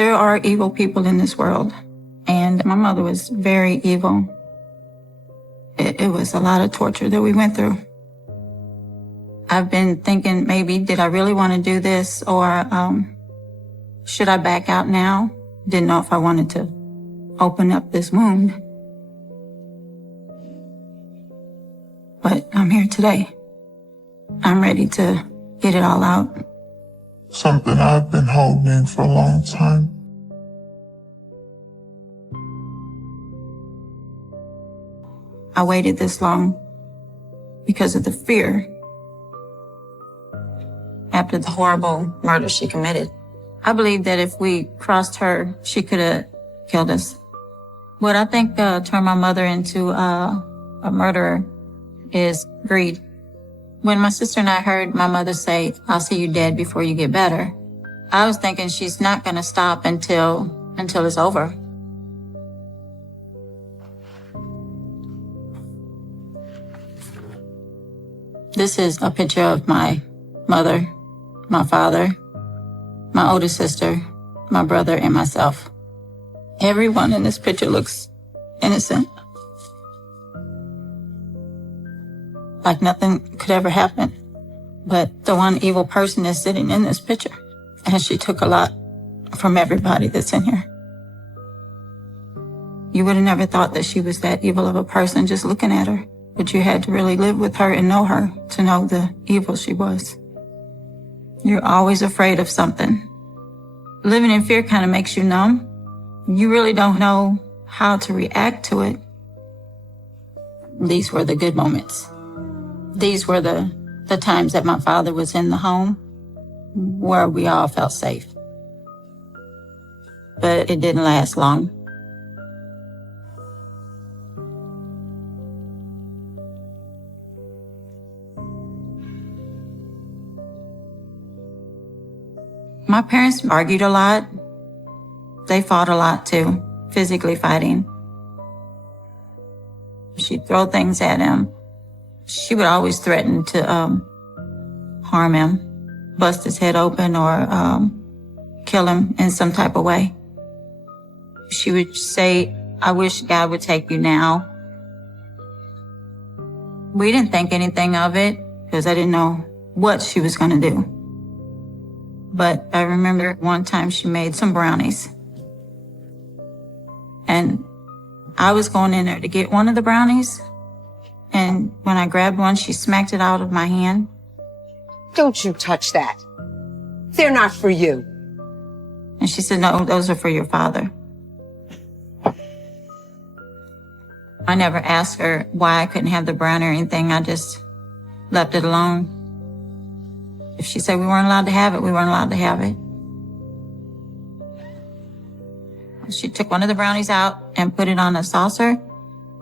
There are evil people in this world, and my mother was very evil. It was a lot of torture that we went through. I've been thinking, maybe, did I really want to do this, or should I back out now? Didn't know if I wanted to open up this wound. But I'm here today. I'm ready to get it all out. Something I've been holding in for a long time. I waited this long because of the fear after the horrible murder she committed. I believe that if we crossed her, she could have killed us. What I think turned my mother into a murderer is greed. When my sister and I heard my mother say, "I'll see you dead before you get better," I was thinking she's not going to stop until it's over. This is a picture of my mother, my father, my older sister, my brother, and myself. Everyone in this picture looks innocent. Like nothing could ever happen. But the one evil person is sitting in this picture, and she took a lot from everybody that's in here. You would have never thought that she was that evil of a person just looking at her. But you had to really live with her and know her to know the evil she was. You're always afraid of something. Living in fear kind of makes you numb. You really don't know how to react to it. These were the good moments. These were the times that my father was in the home where we all felt safe. But it didn't last long. My parents argued a lot. They fought a lot too, physically fighting. She'd throw things at him. She would always threaten to harm him, bust his head open, or kill him in some type of way. She would say, "I wish God would take you now." We didn't think anything of it because I didn't know what she was going to do. But I remember one time she made some brownies. And I was going in there to get one of the brownies. And when I grabbed one, she smacked it out of my hand. "Don't you touch that. They're not for you." And she said, "No, those are for your father." I never asked her why I couldn't have the brownie or anything. I just left it alone. If she said we weren't allowed to have it, we weren't allowed to have it. She took one of the brownies out and put it on a saucer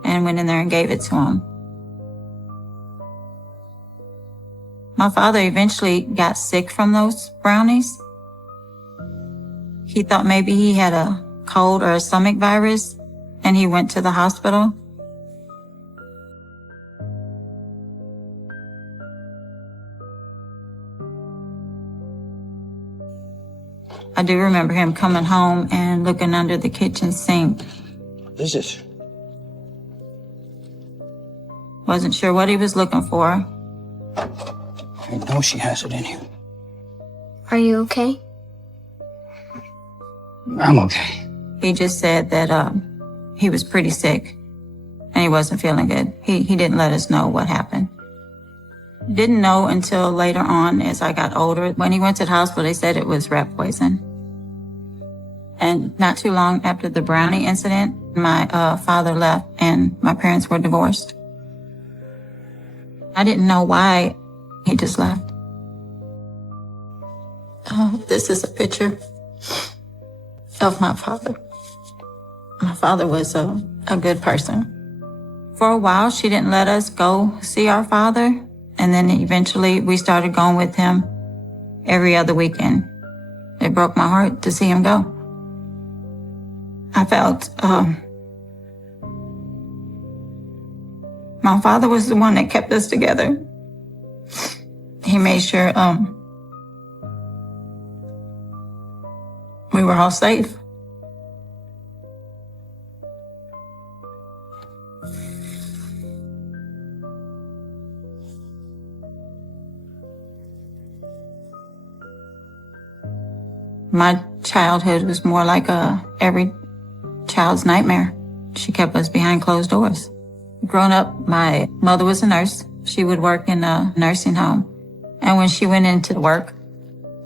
and went in there and gave it to him. My father eventually got sick from those brownies. He thought maybe he had a cold or a stomach virus, and he went to the hospital. I do remember him coming home and looking under the kitchen sink. What is this? Wasn't sure what he was looking for. I know she has it in here. Are you okay? I'm okay. He just said that he was pretty sick and he wasn't feeling good. He didn't let us know what happened. Didn't know until later on as I got older. When he went to the hospital, they said it was rat poison. And not too long after the brownie incident, my father left and my parents were divorced. I didn't know why he just left. This is a picture of my father. My father was a good person. For a while, she didn't let us go see our father. And then eventually we started going with him every other weekend. It broke my heart to see him go. I felt my father was the one that kept us together. He made sure we were all safe. My childhood was more like every child's nightmare. She kept us behind closed doors. Growing up, my mother was a nurse. She would work in a nursing home. And when she went into work,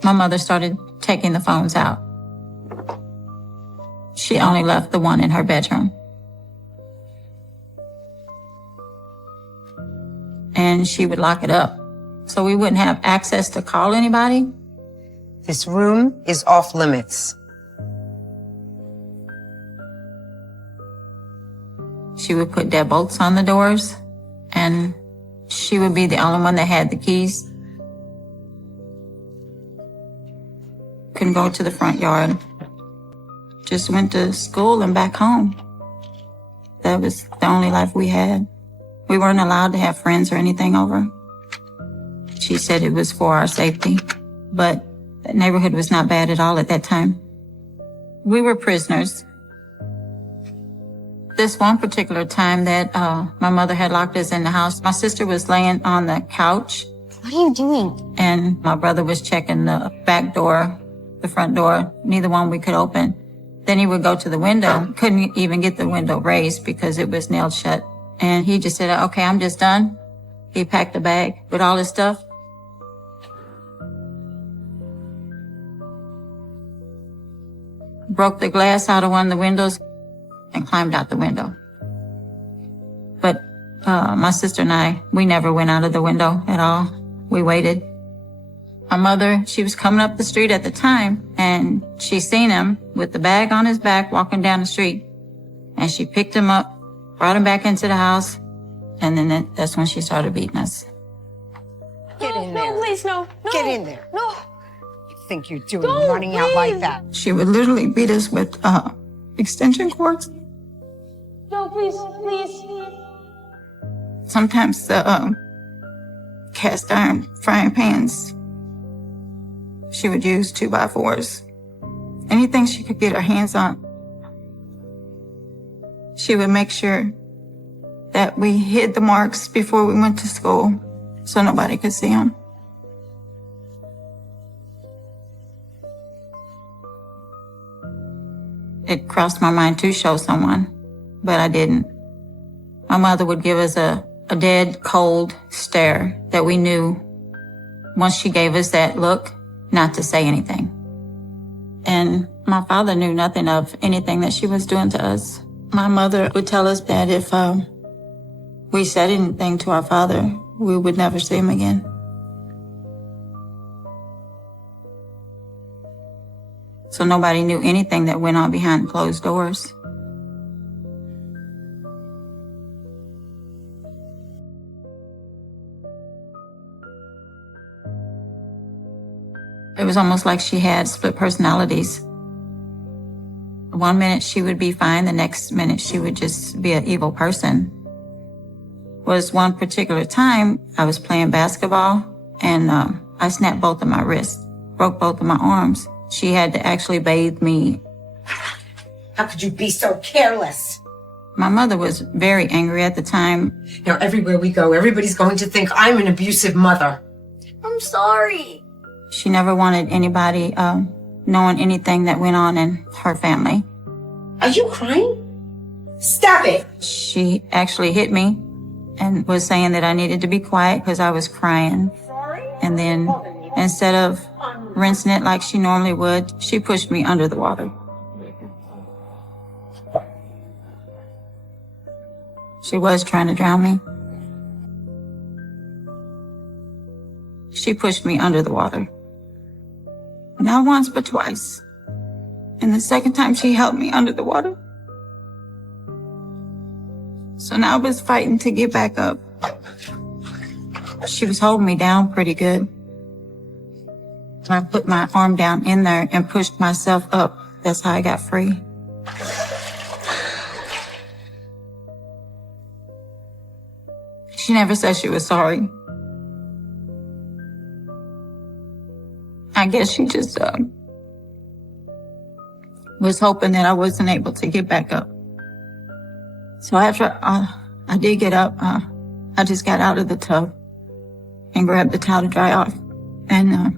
my mother started taking the phones out. She only left the one in her bedroom. And she would lock it up, so we wouldn't have access to call anybody. This room is off limits. She would put deadbolts on the doors, and she would be the only one that had the keys. Couldn't go to the front yard. Just went to school and back home. That was the only life we had. We weren't allowed to have friends or anything over. She said it was for our safety, but the neighborhood was not bad at all at that time. We were prisoners. This one particular time that my mother had locked us in the house, my sister was laying on the couch. What are you doing? And my brother was checking the back door, the front door, neither one we could open. Then he would go to the window, couldn't even get the window raised because it was nailed shut. And he just said, okay, I'm just done. He packed a bag with all his stuff. Broke the glass out of one of the windows and climbed out the window. But my sister and I, we never went out of the window at all. We waited. My mother, she was coming up the street at the time, and she seen him with the bag on his back walking down the street. And she picked him up, brought him back into the house, and then that's when she started beating us. Get in there. No, please, no. No. Get in there. No. You think you're doing Don't, running out like please. that? She would literally beat us with extension cords. No, please, please. Sometimes the cast iron frying pans. She would use 2x4s. Anything she could get her hands on. She would make sure that we hid the marks before we went to school so nobody could see them. It crossed my mind to show someone, but I didn't. My mother would give us a dead, cold stare that we knew once she gave us that look, not to say anything. And my father knew nothing of anything that she was doing to us. My mother would tell us that if we said anything to our father, we would never see him again. So nobody knew anything that went on behind closed doors. It was almost like she had split personalities. One minute she would be fine, the next minute she would just be an evil person. Was one particular time I was playing basketball and I snapped both of my wrists, broke both of my arms. She had to actually bathe me. How could you be so careless? My mother was very angry at the time. Now, everywhere we go, everybody's going to think I'm an abusive mother. I'm sorry. She never wanted anybody knowing anything that went on in her family. Are you crying? Stop it. She actually hit me and was saying that I needed to be quiet because I was crying. And then instead of rinsing it like she normally would, she pushed me under the water. She was trying to drown me. She pushed me under the water. Not once, but twice. And the second time she held me under the water. So now I was fighting to get back up. She was holding me down pretty good. I put my arm down in there and pushed myself up. That's how I got free. She never said she was sorry. I guess she just was hoping that I wasn't able to get back up. So after I did get up, I just got out of the tub and grabbed the towel to dry off. And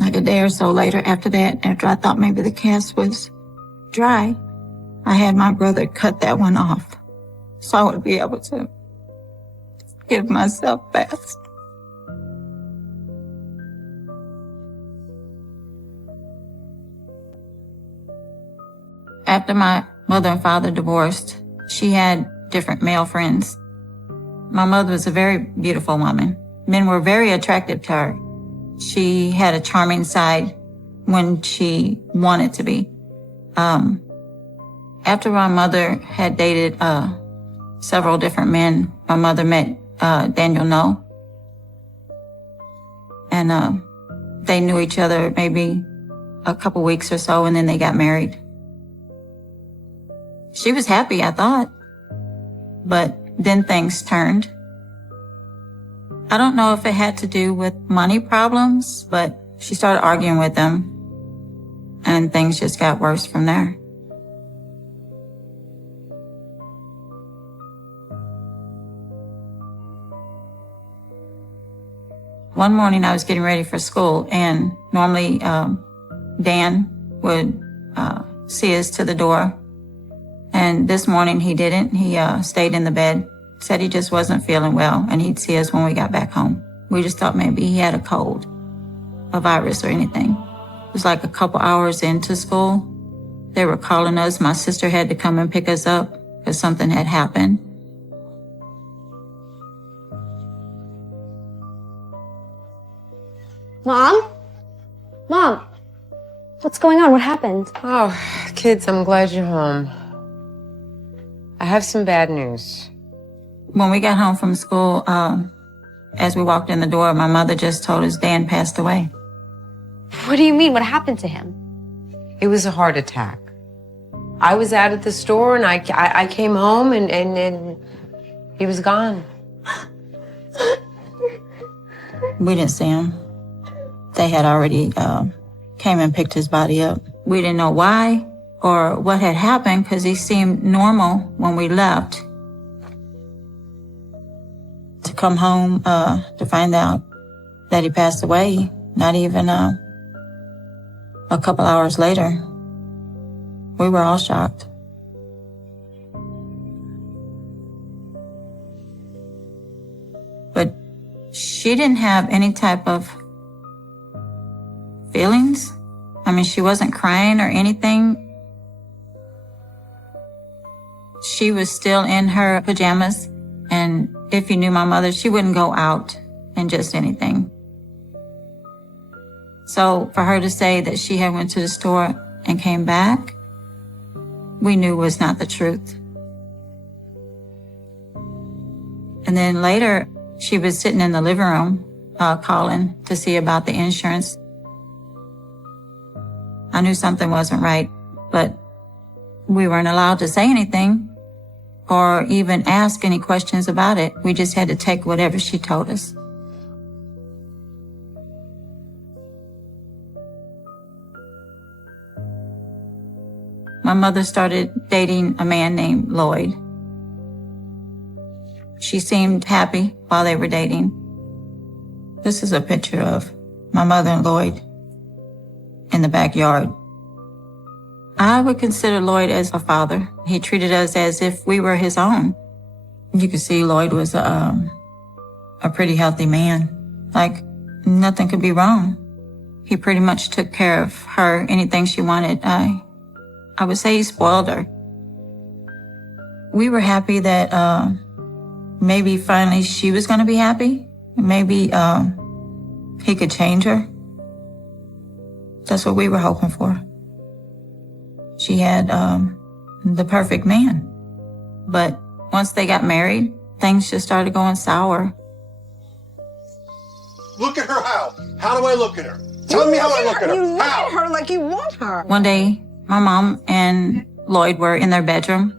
like a day or so later after that, after I thought maybe the cast was dry, I had my brother cut that one off so I would be able to give myself baths. After my mother and father divorced, she had different male friends. My mother was a very beautiful woman. Men were very attractive to her. She had a charming side when she wanted to be. After my mother had dated several different men, my mother met Daniel No. And they knew each other maybe a couple weeks or so, and then they got married. She was happy, I thought, but then things turned. I don't know if it had to do with money problems, but she started arguing with them, and things just got worse from there. One morning I was getting ready for school, and normally Dan would see us to the door. And this morning he didn't. He stayed in the bed, said he just wasn't feeling well, and he'd see us when we got back home. We just thought maybe he had a cold, a virus or anything. It was like a couple hours into school. They were calling us. My sister had to come and pick us up because something had happened. Mom? Mom? What's going on? What happened? Oh, kids, I'm glad you're home. I have some bad news. When we got home from school, as we walked in the door, my mother just told us Dan passed away. What do you mean? What happened to him? It was a heart attack. I was out at the store and I came home and he was gone. We didn't see him. They had already came and picked his body up. We didn't know why or what had happened because he seemed normal when we left. To come home to find out that he passed away, not even a couple hours later, we were all shocked. But she didn't have any type of feelings. I mean, she wasn't crying or anything. She was still in her pajamas, and if you knew my mother, she wouldn't go out in just anything. So for her to say that she had went to the store and came back, we knew was not the truth. And then later, she was sitting in the living room calling to see about the insurance. I knew something wasn't right, but we weren't allowed to say anything or even ask any questions about it. We just had to take whatever she told us. My mother started dating a man named Lloyd. She seemed happy while they were dating. This is a picture of my mother and Lloyd in the backyard. I would consider Lloyd as a father. He treated us as if we were his own. You could see Lloyd was a pretty healthy man. Like, nothing could be wrong. He pretty much took care of her, anything she wanted. I would say he spoiled her. We were happy that maybe finally she was going to be happy. Maybe he could change her. That's what we were hoping for. She had the perfect man. But once they got married, things just started going sour. Look at her how? How do I look at her? Tell me how I look at her. You look How? at her like you want her. One day, my mom and Lloyd were in their bedroom,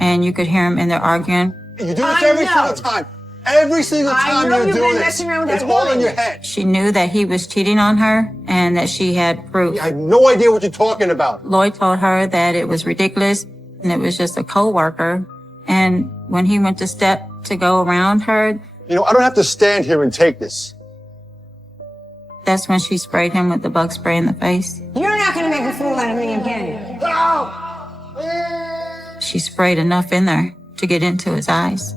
and you could hear them in there arguing. You do this every single time. Every single time know you're you've doing been this, messing around with it's that all in woman. your head. She knew that he was cheating on her and that she had proof. I have no idea what you're talking about. Lloyd told her that it was ridiculous and it was just a coworker. And when he went to step to go around her, You know, I don't have to stand here and take this. that's when she sprayed him with the bug spray in the face. You're not going to make a fool out of me again. She sprayed enough in there to get into his eyes.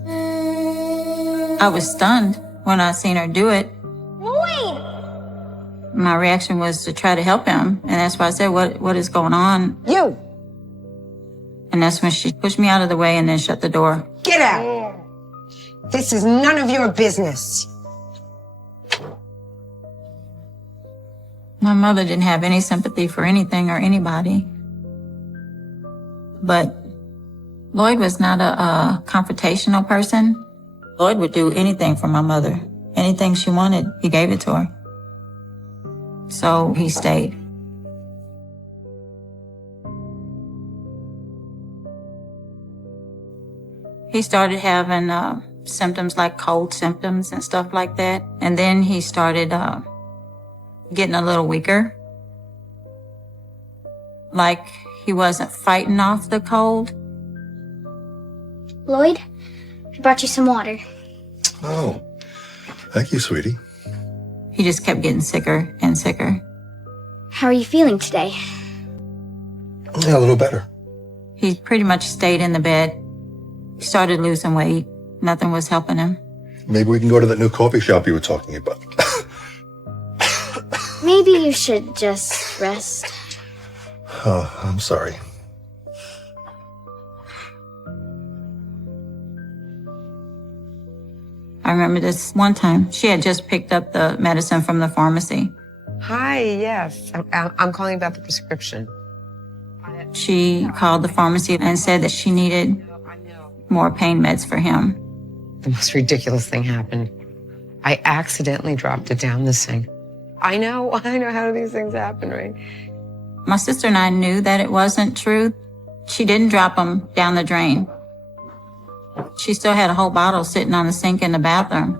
I was stunned when I seen her do it. My reaction was to try to help him. And that's why I said, what is going on? You, And that's when she pushed me out of the way and then shut the door. get out. This is none of your business. My mother didn't have any sympathy for anything or anybody. But Lloyd was not a confrontational person. Lloyd would do anything for my mother. Anything she wanted, he gave it to her. So he stayed. He started having symptoms like cold symptoms and stuff like that. And then he started getting a little weaker. Like he wasn't fighting off the cold. Lloyd, I brought you some water. Oh, thank you, sweetie. He just kept getting sicker and sicker. How are you feeling today? Yeah, a little better. He pretty much stayed in the bed. He started losing weight. Nothing was helping him. Maybe we can go to that new coffee shop you were talking about. Maybe you should just rest. Oh, I'm sorry. I remember this one time, she had just picked up the medicine from the pharmacy. Hi, yes. I'm calling about the prescription. She called the pharmacy and said that she needed more pain meds for him. The most ridiculous thing happened. I accidentally dropped it down the sink. I know how these things happen, right? My sister and I knew that it wasn't true. She didn't drop them down the drain. She still had a whole bottle sitting on the sink in the bathroom.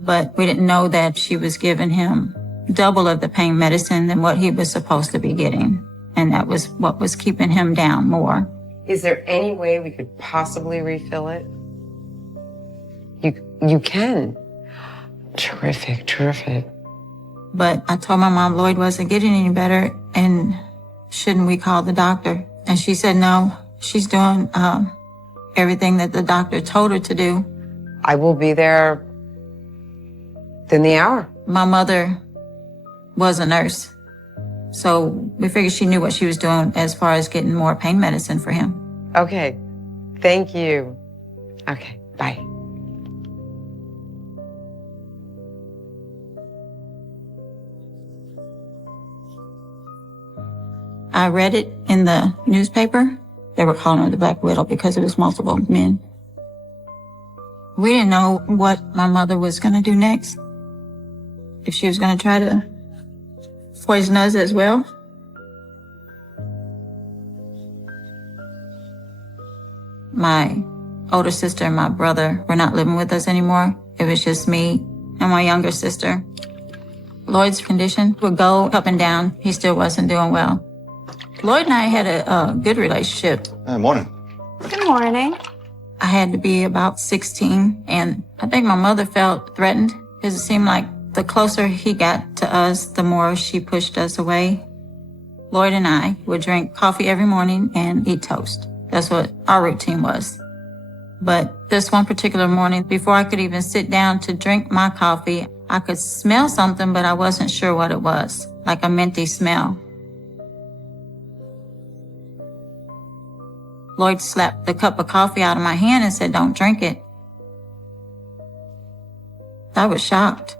But we didn't know that she was giving him double of the pain medicine than what he was supposed to be getting. And that was what was keeping him down more. Is there any way we could possibly refill it? You can. Terrific, terrific. But I told my mom Lloyd wasn't getting any better and shouldn't we call the doctor? And she said, no, she's doing everything that the doctor told her to do. I will be there within the hour. My mother was a nurse, so we figured she knew what she was doing as far as getting more pain medicine for him. Okay, thank you. Okay, bye. I read it in the newspaper. They were calling her the Black Widow because it was multiple men. We didn't know what my mother was going to do next. If she was going to try to poison us as well. My older sister and my brother were not living with us anymore. It was just me and my younger sister. Lloyd's condition would go up and down. He still wasn't doing well. Lloyd and I had a good relationship. Morning. Good morning. I had to be about 16, and I think my mother felt threatened because it seemed like the closer he got to us, the more she pushed us away. Lloyd and I would drink coffee every morning and eat toast. That's what our routine was. But this one particular morning, before I could even sit down to drink my coffee, I could smell something, but I wasn't sure what it was, like a minty smell. Lloyd slapped the cup of coffee out of my hand and said, don't drink it. I was shocked.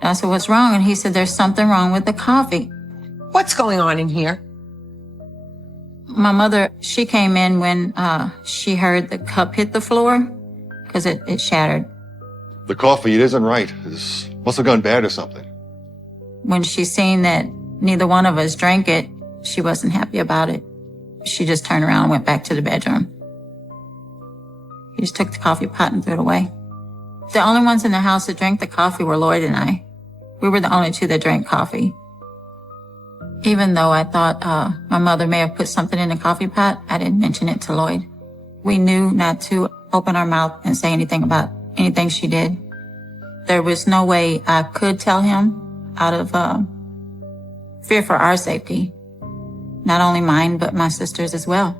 I said, what's wrong? And he said, there's something wrong with the coffee. What's going on in here? My mother, she came in when she heard the cup hit the floor because it shattered. The coffee, it isn't right. It must have gone bad or something. When she seen that neither one of us drank it, she wasn't happy about it. She just turned around and went back to the bedroom. He just took the coffee pot and threw it away. The only ones in the house that drank the coffee were Lloyd and I. We were the only two that drank coffee. Even though I thought my mother may have put something in the coffee pot, I didn't mention it to Lloyd. We knew not to open our mouth and say anything about anything she did. There was no way I could tell him out of fear for our safety. Not only mine, but my sister's as well.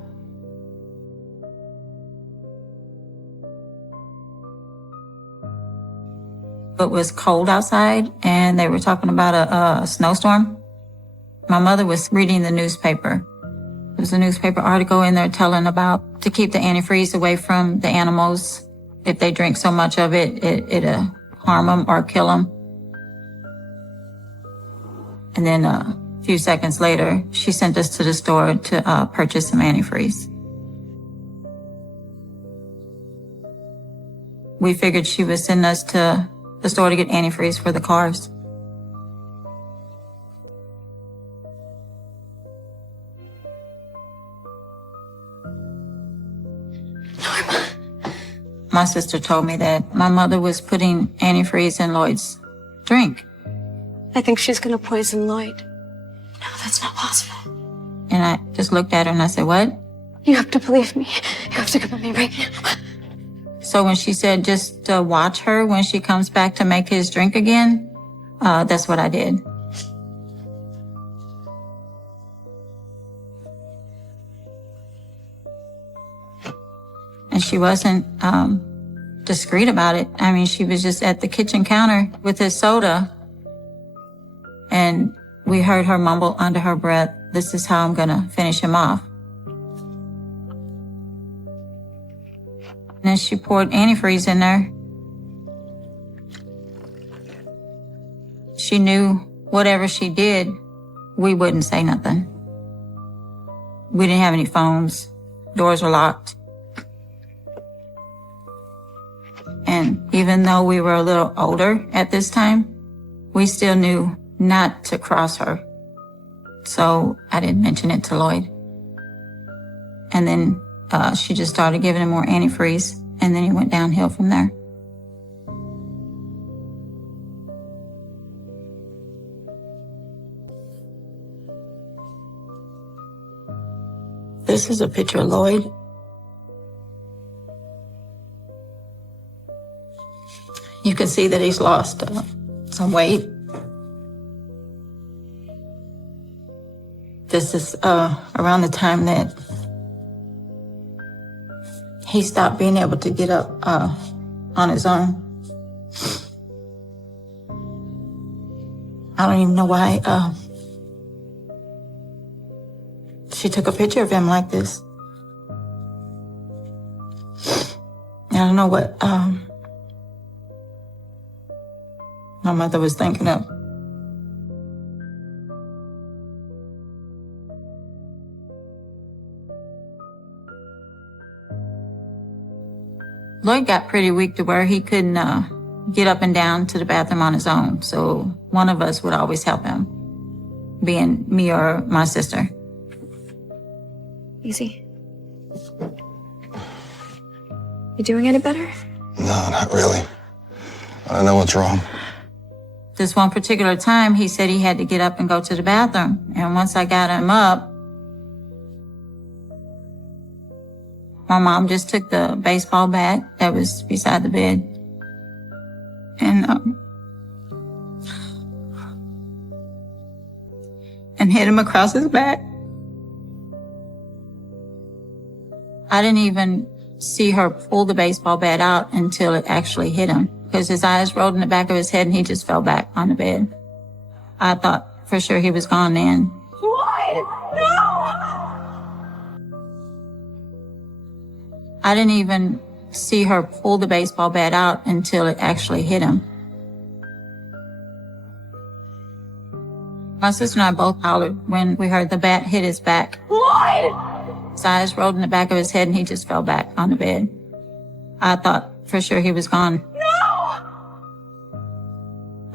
It was cold outside and they were talking about a snowstorm. My mother was reading the newspaper. There was a newspaper article in there telling about to keep the antifreeze away from the animals. If they drink so much of it, it'll harm them or kill them. And then a few seconds later, she sent us to the store to purchase some antifreeze. We figured she was sending us to the store to get antifreeze for the cars. My sister told me that my mother was putting antifreeze in Lloyd's drink. I think she's gonna poison Lloyd. No, that's not possible. And I just looked at her and I said, what? You have to believe me. You have to come with me right now. So when she said just watch her when she comes back to make his drink again, that's what I did. And she wasn't discreet about it. I mean, she was just at the kitchen counter with his soda. And we heard her mumble under her breath, this is how I'm gonna finish him off. And then she poured antifreeze in there. She knew whatever she did, we wouldn't say nothing. We didn't have any phones. Doors were locked. And even though we were a little older at this time, we still knew not to cross her. So I didn't mention it to Lloyd. And then she just started giving him more antifreeze, and then he went downhill from there. This is a picture of Lloyd. You can see that he's lost some weight. This is around the time that he stopped being able to get up on his own. I don't even know why she took a picture of him like this. I don't know what my mother was thinking of. Lloyd got pretty weak to where he couldn't get up and down to the bathroom on his own. So one of us would always help him, being me or my sister. Easy. You doing any better? No, not really. I don't know what's wrong. This one particular time, he said he had to get up and go to the bathroom. And once I got him up, my mom just took the baseball bat that was beside the bed and hit him across his back. I didn't even see her pull the baseball bat out until it actually hit him, because his eyes rolled in the back of his head and he just fell back on the bed. I thought for sure he was gone then. I didn't even see her pull the baseball bat out until it actually hit him. My sister and I both hollered when we heard the bat hit his back. His eyes rolled in the back of his head and he just fell back on the bed. I thought for sure he was gone.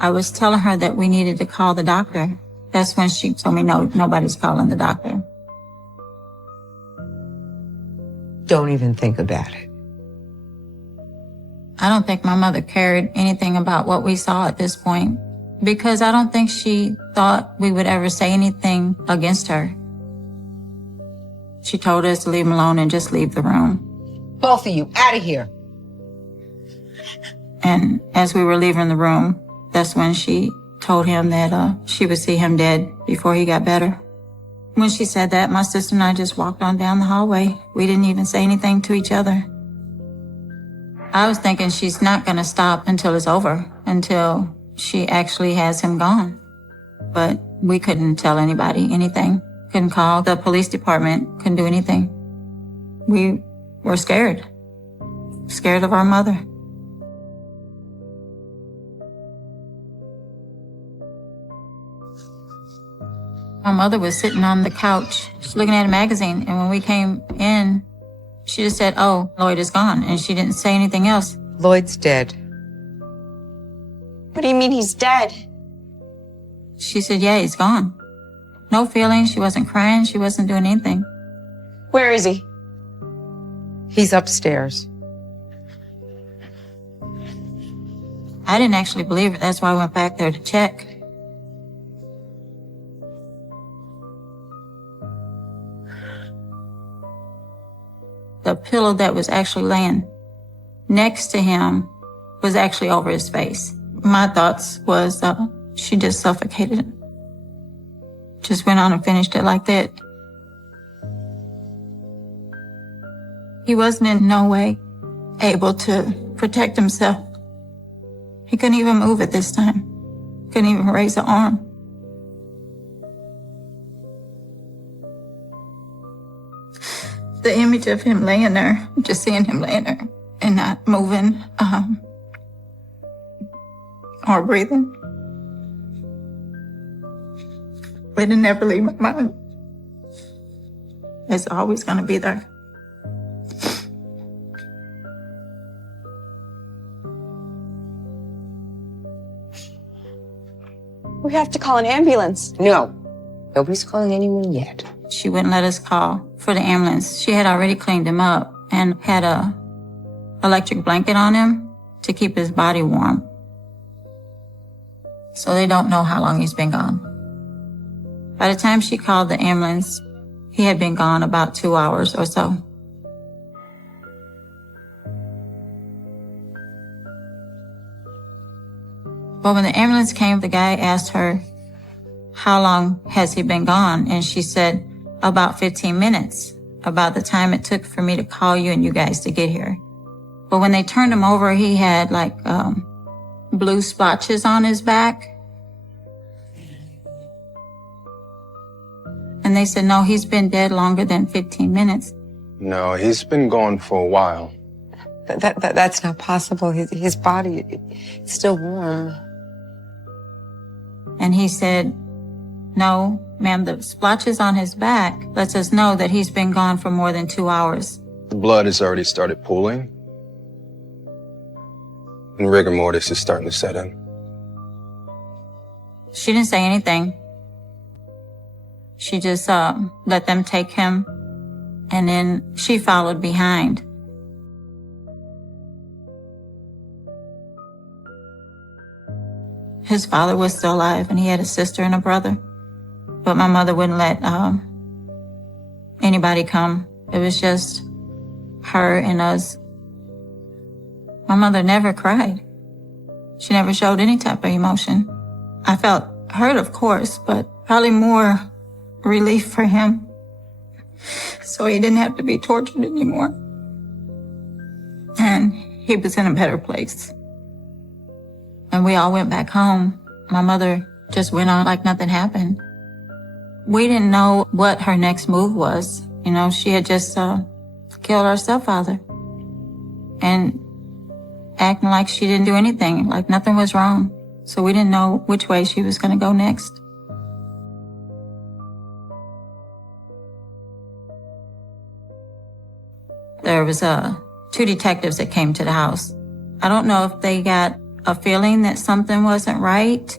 I was telling her that we needed to call the doctor. That's when she told me, no, nobody's calling the doctor. Don't even think about it. I don't think my mother cared anything about what we saw at this point, because I don't think she thought we would ever say anything against her. She told us to leave him alone and just leave the room. Both of you, out of here. And as we were leaving the room, that's when she told him that she would see him dead before he got better. When she said that, my sister and I just walked on down the hallway. We didn't even say anything to each other. I was thinking she's not going to stop until it's over, until she actually has him gone. But we couldn't tell anybody anything. Couldn't call the police department, couldn't do anything. We were scared of our mother. My mother was sitting on the couch, just looking at a magazine, and when we came in, she just said, "Oh, Lloyd is gone," and she didn't say anything else. Lloyd's dead. What do you mean he's dead? She said, "Yeah, he's gone." No feelings, she wasn't crying, she wasn't doing anything. Where is he? He's upstairs. I didn't actually believe it, that's why I went back there to check. The pillow that was actually laying next to him was actually over his face. My thoughts was she just suffocated him. Just went on and finished it like that. He wasn't in no way able to protect himself. He couldn't even move at this time. Couldn't even raise an arm. The image of him laying there, just seeing him laying there and not moving or breathing, it'll never leave my mind. It's always going to be there. We have to call an ambulance. No. Nobody's calling anyone yet. She wouldn't let us call for the ambulance. She had already cleaned him up and had a electric blanket on him to keep his body warm. So they don't know how long he's been gone. By the time she called the ambulance, he had been gone about 2 hours or so. But when the ambulance came, the guy asked her, "How long has he been gone?" And she said, "About 15 minutes, about the time it took for me to call you and you guys to get here." But when they turned him over, he had like blue splotches on his back. And they said, "No, he's been dead longer than 15 minutes. No, he's been gone for a while. That's not possible. His body is still warm. And he said, "No, ma'am, the splotches on his back lets us know that he's been gone for more than 2 hours." The blood has already started pooling. And rigor mortis is starting to set in. She didn't say anything. She just let them take him, and then she followed behind. His father was still alive, and he had a sister and a brother. But my mother wouldn't let anybody come. It was just her and us. My mother never cried. She never showed any type of emotion. I felt hurt, of course, but probably more relief for him. So he didn't have to be tortured anymore. And he was in a better place. And we all went back home. My mother just went on like nothing happened. We didn't know what her next move was. You know, she had just killed our stepfather. And acting like she didn't do anything, like nothing was wrong. So we didn't know which way she was going to go next. There was two detectives that came to the house. I don't know if they got a feeling that something wasn't right.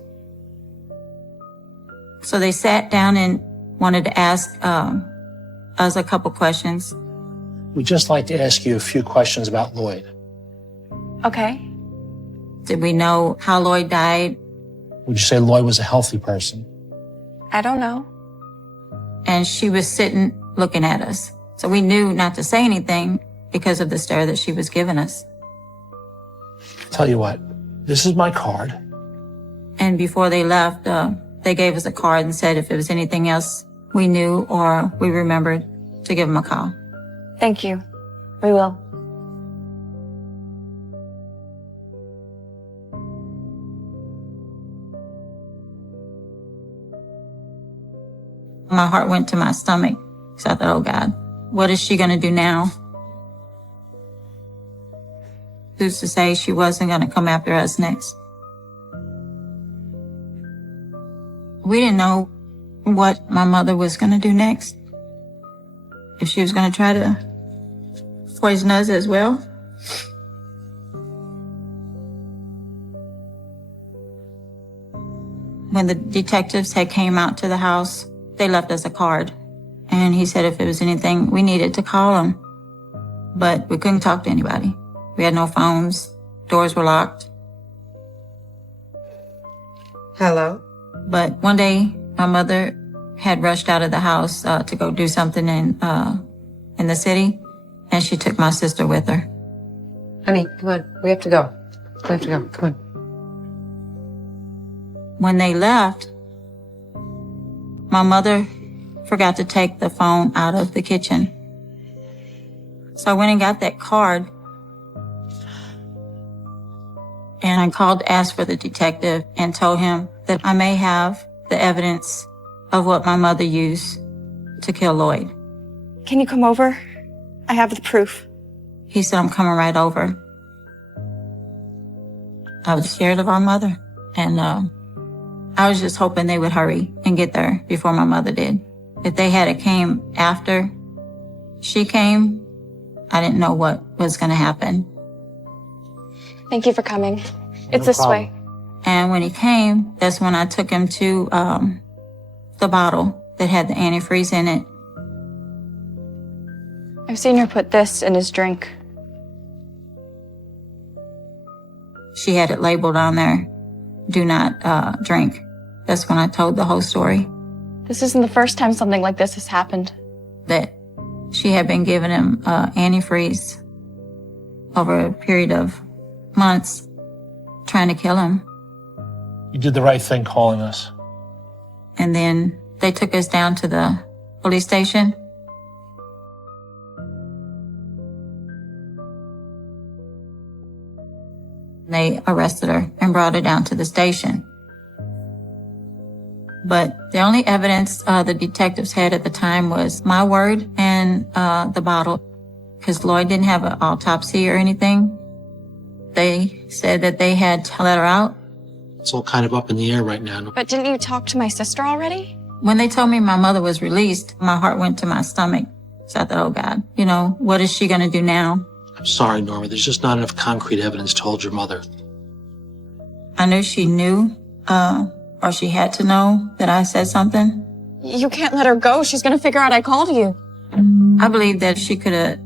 So they sat down and wanted to ask us a couple questions. We'd just like to ask you a few questions about Lloyd. Okay. Did we know how Lloyd died? Would you say Lloyd was a healthy person? I don't know. And she was sitting looking at us. So we knew not to say anything because of the stare that she was giving us. Tell you what, this is my card. And before they left, they gave us a card and said if there was anything else we knew or we remembered to give them a call. Thank you. We will. My heart went to my stomach. So I thought, oh God, what is she going to do now? Who's to say she wasn't going to come after us next? We didn't know what my mother was going to do next. If she was going to try to poison us as well. When the detectives had came out to the house, they left us a card. And he said if there was anything we needed to call him. But we couldn't talk to anybody. We had no phones. Doors were locked. Hello? But one day, my mother had rushed out of the house to go do something in the city, and she took my sister with her. Honey, come on. We have to go. We have to go. Come on. When they left, my mother forgot to take the phone out of the kitchen. So I went and got that card, and I called to ask for the detective and told him that I may have the evidence of what my mother used to kill Lloyd. Can you come over? I have the proof. He said, I'm coming right over. I was scared of our mother, and I was just hoping they would hurry and get there before my mother did. If they had it came after she came, I didn't know what was going to happen. Thank you for coming. It's this way. And when he came, that's when I took him to the bottle that had the antifreeze in it. I've seen her put this in his drink. She had it labeled on there, do not drink. That's when I told the whole story. This isn't the first time something like this has happened. That she had been giving him antifreeze over a period of months, trying to kill him. You did the right thing calling us. And then they took us down to the police station. They arrested her and brought her down to the station. But the only evidence the detectives had at the time was my word and the bottle, because Lloyd didn't have an autopsy or anything. They said that they had to let her out. It's all kind of up in the air right now. But didn't you talk to my sister already? When they told me my mother was released, my heart went to my stomach. So I thought, oh God, what is she going to do now? I'm sorry, Norma. There's just not enough concrete evidence to hold your mother. I knew she knew, or she had to know that I said something. You can't let her go. She's going to figure out I called you. I believe that she could have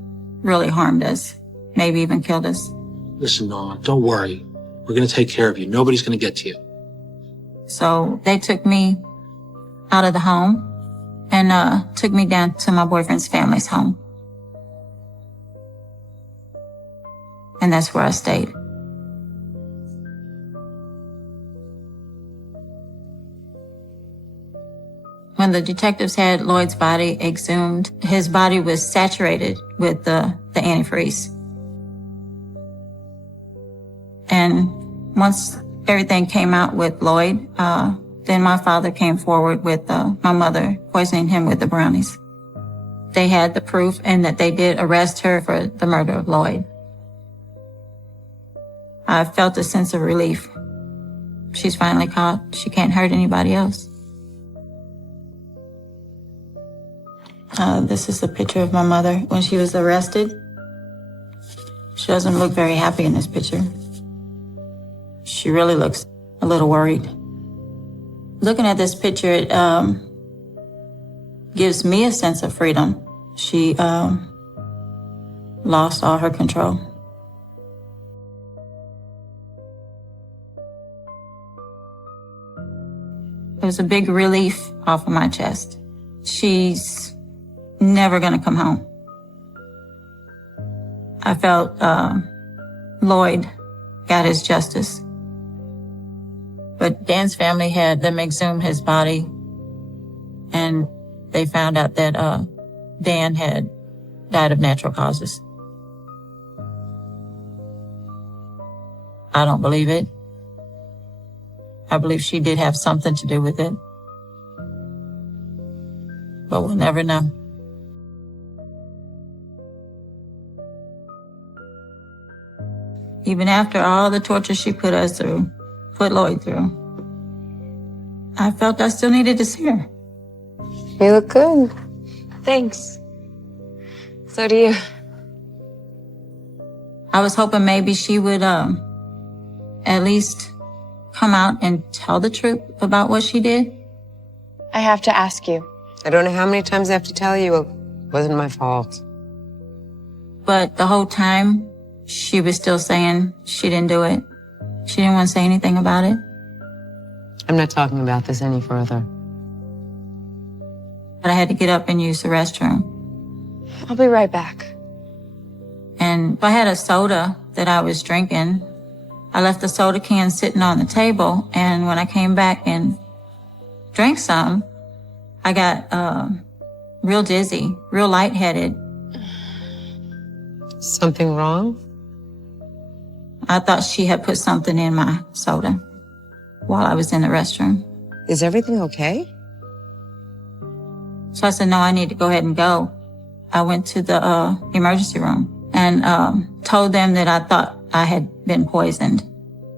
really harmed us, maybe even killed us. Listen, Norma, don't worry. We're going to take care of you. Nobody's going to get to you. So they took me out of the home and took me down to my boyfriend's family's home. And that's where I stayed. When the detectives had Lloyd's body exhumed, his body was saturated with the antifreeze. And once everything came out with Lloyd, then my father came forward with my mother poisoning him with the brownies. They had the proof and that they did arrest her for the murder of Lloyd. I felt a sense of relief. She's finally caught. She can't hurt anybody else. This is a picture of my mother when she was arrested. She doesn't look very happy in this picture. She really looks a little worried. Looking at this picture, it gives me a sense of freedom. She lost all her control. It was a big relief off of my chest. She's never gonna come home. I felt Lloyd got his justice. But Dan's family had them exhume his body, and they found out that Dan had died of natural causes. I don't believe it. I believe she did have something to do with it. But we'll never know. Even after all the torture she put us through, put Lloyd through, I felt I still needed to see her. You look good. Thanks. So do you. I was hoping maybe she would at least come out and tell the truth about what she did. I have to ask you. I don't know how many times I have to tell you it wasn't my fault. But the whole time, she was still saying she didn't do it. She didn't want to say anything about it. I'm not talking about this any further. But I had to get up and use the restroom. I'll be right back. And I had a soda that I was drinking. I left the soda can sitting on the table, and when I came back and drank some, I got real dizzy, real lightheaded. Something wrong? I thought she had put something in my soda while I was in the restroom. Is everything okay? So I said, no, I need to go ahead and go. I went to the emergency room and told them that I thought I had been poisoned,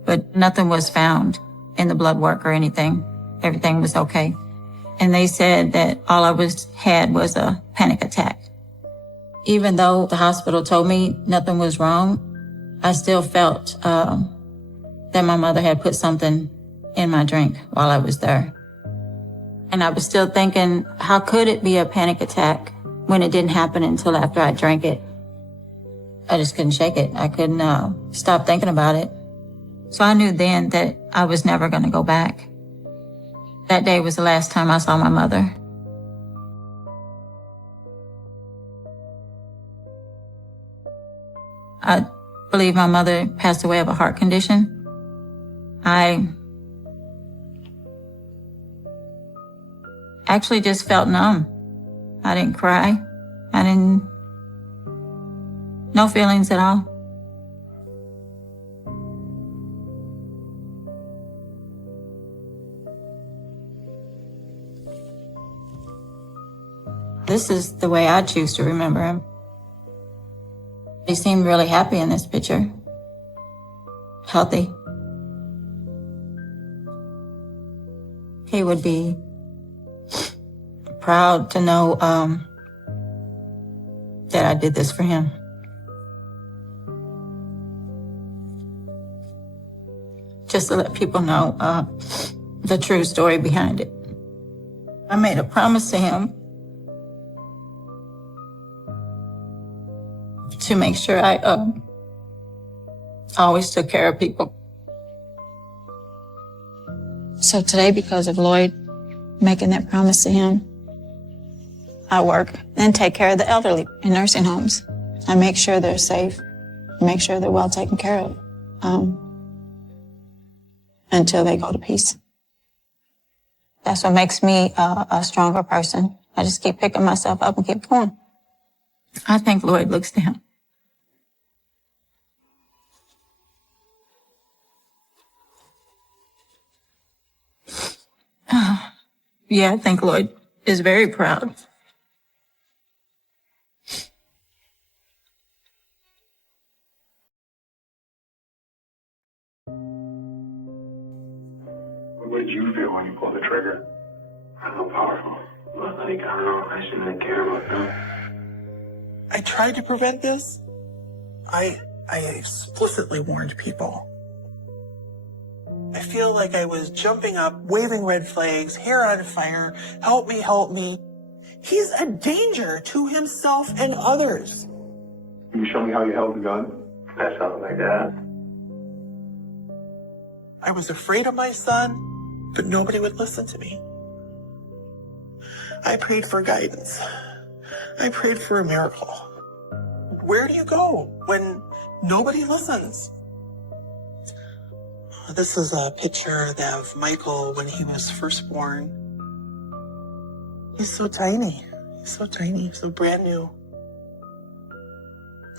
but nothing was found in the blood work or anything. Everything was okay. And they said that all I had was a panic attack. Even though the hospital told me nothing was wrong, I still felt that my mother had put something in my drink while I was there. And I was still thinking, how could it be a panic attack when it didn't happen until after I drank it? I just couldn't shake it. I couldn't stop thinking about it. So I knew then that I was never going to go back. That day was the last time I saw my mother. I believe my mother passed away of a heart condition. I actually just felt numb. I didn't cry. No feelings at all. This is the way I choose to remember him. He seemed really happy in this picture. Healthy. He would be proud to know that I did this for him. Just to let people know the true story behind it. I made a promise to him to make sure I always took care of people. So today, because of Lloyd making that promise to him, I work and take care of the elderly in nursing homes. I make sure they're safe, make sure they're well taken care of until they go to peace. That's what makes me a stronger person. I just keep picking myself up and keep going. I think Lloyd looks to him. Yeah, I think Lloyd is very proud. What did you feel when you pulled the trigger? I felt powerful. But like, I don't know, I shouldn't have cared about them. I tried to prevent this. I explicitly warned people. I feel like I was jumping up, waving red flags, hair on fire, help me, help me. He's a danger to himself and others. Can you show me how you held the gun? That sounds like that. I was afraid of my son, but nobody would listen to me. I prayed for guidance. I prayed for a miracle. Where do you go when nobody listens? This is a picture of Michael when he was first born. He's so tiny. He's so tiny, so brand new.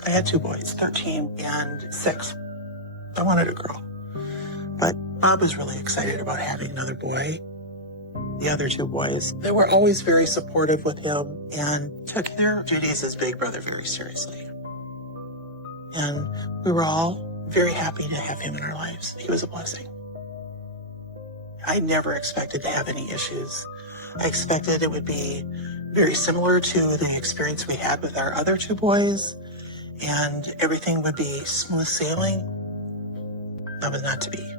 I had 2 boys, 13 and 6. I wanted a girl. But Bob was really excited about having another boy. The other 2 boys, they were always very supportive with him and took their duties as big brother very seriously. And we were all very happy to have him in our lives. He was a blessing. I never expected to have any issues. I expected it would be very similar to the experience we had with our other 2 boys, and everything would be smooth sailing. That was not to be.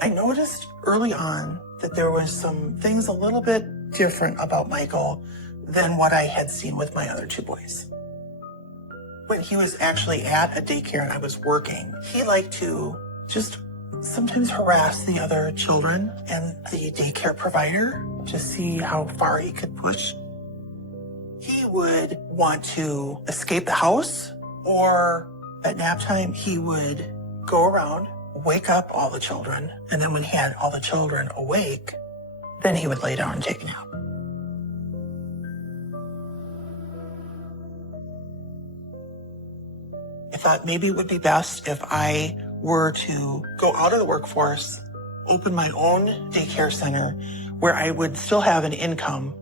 I noticed early on that there was some things a little bit different about Michael than what I had seen with my other 2 boys. When he was actually at a daycare and I was working, he liked to just sometimes harass the other children and the daycare provider to see how far he could push. He would want to escape the house, or at nap time, he would go around, wake up all the children, and then when he had all the children awake, then he would lay down and take a nap. I thought maybe it would be best if I were to go out of the workforce, open my own daycare center where I would still have an income,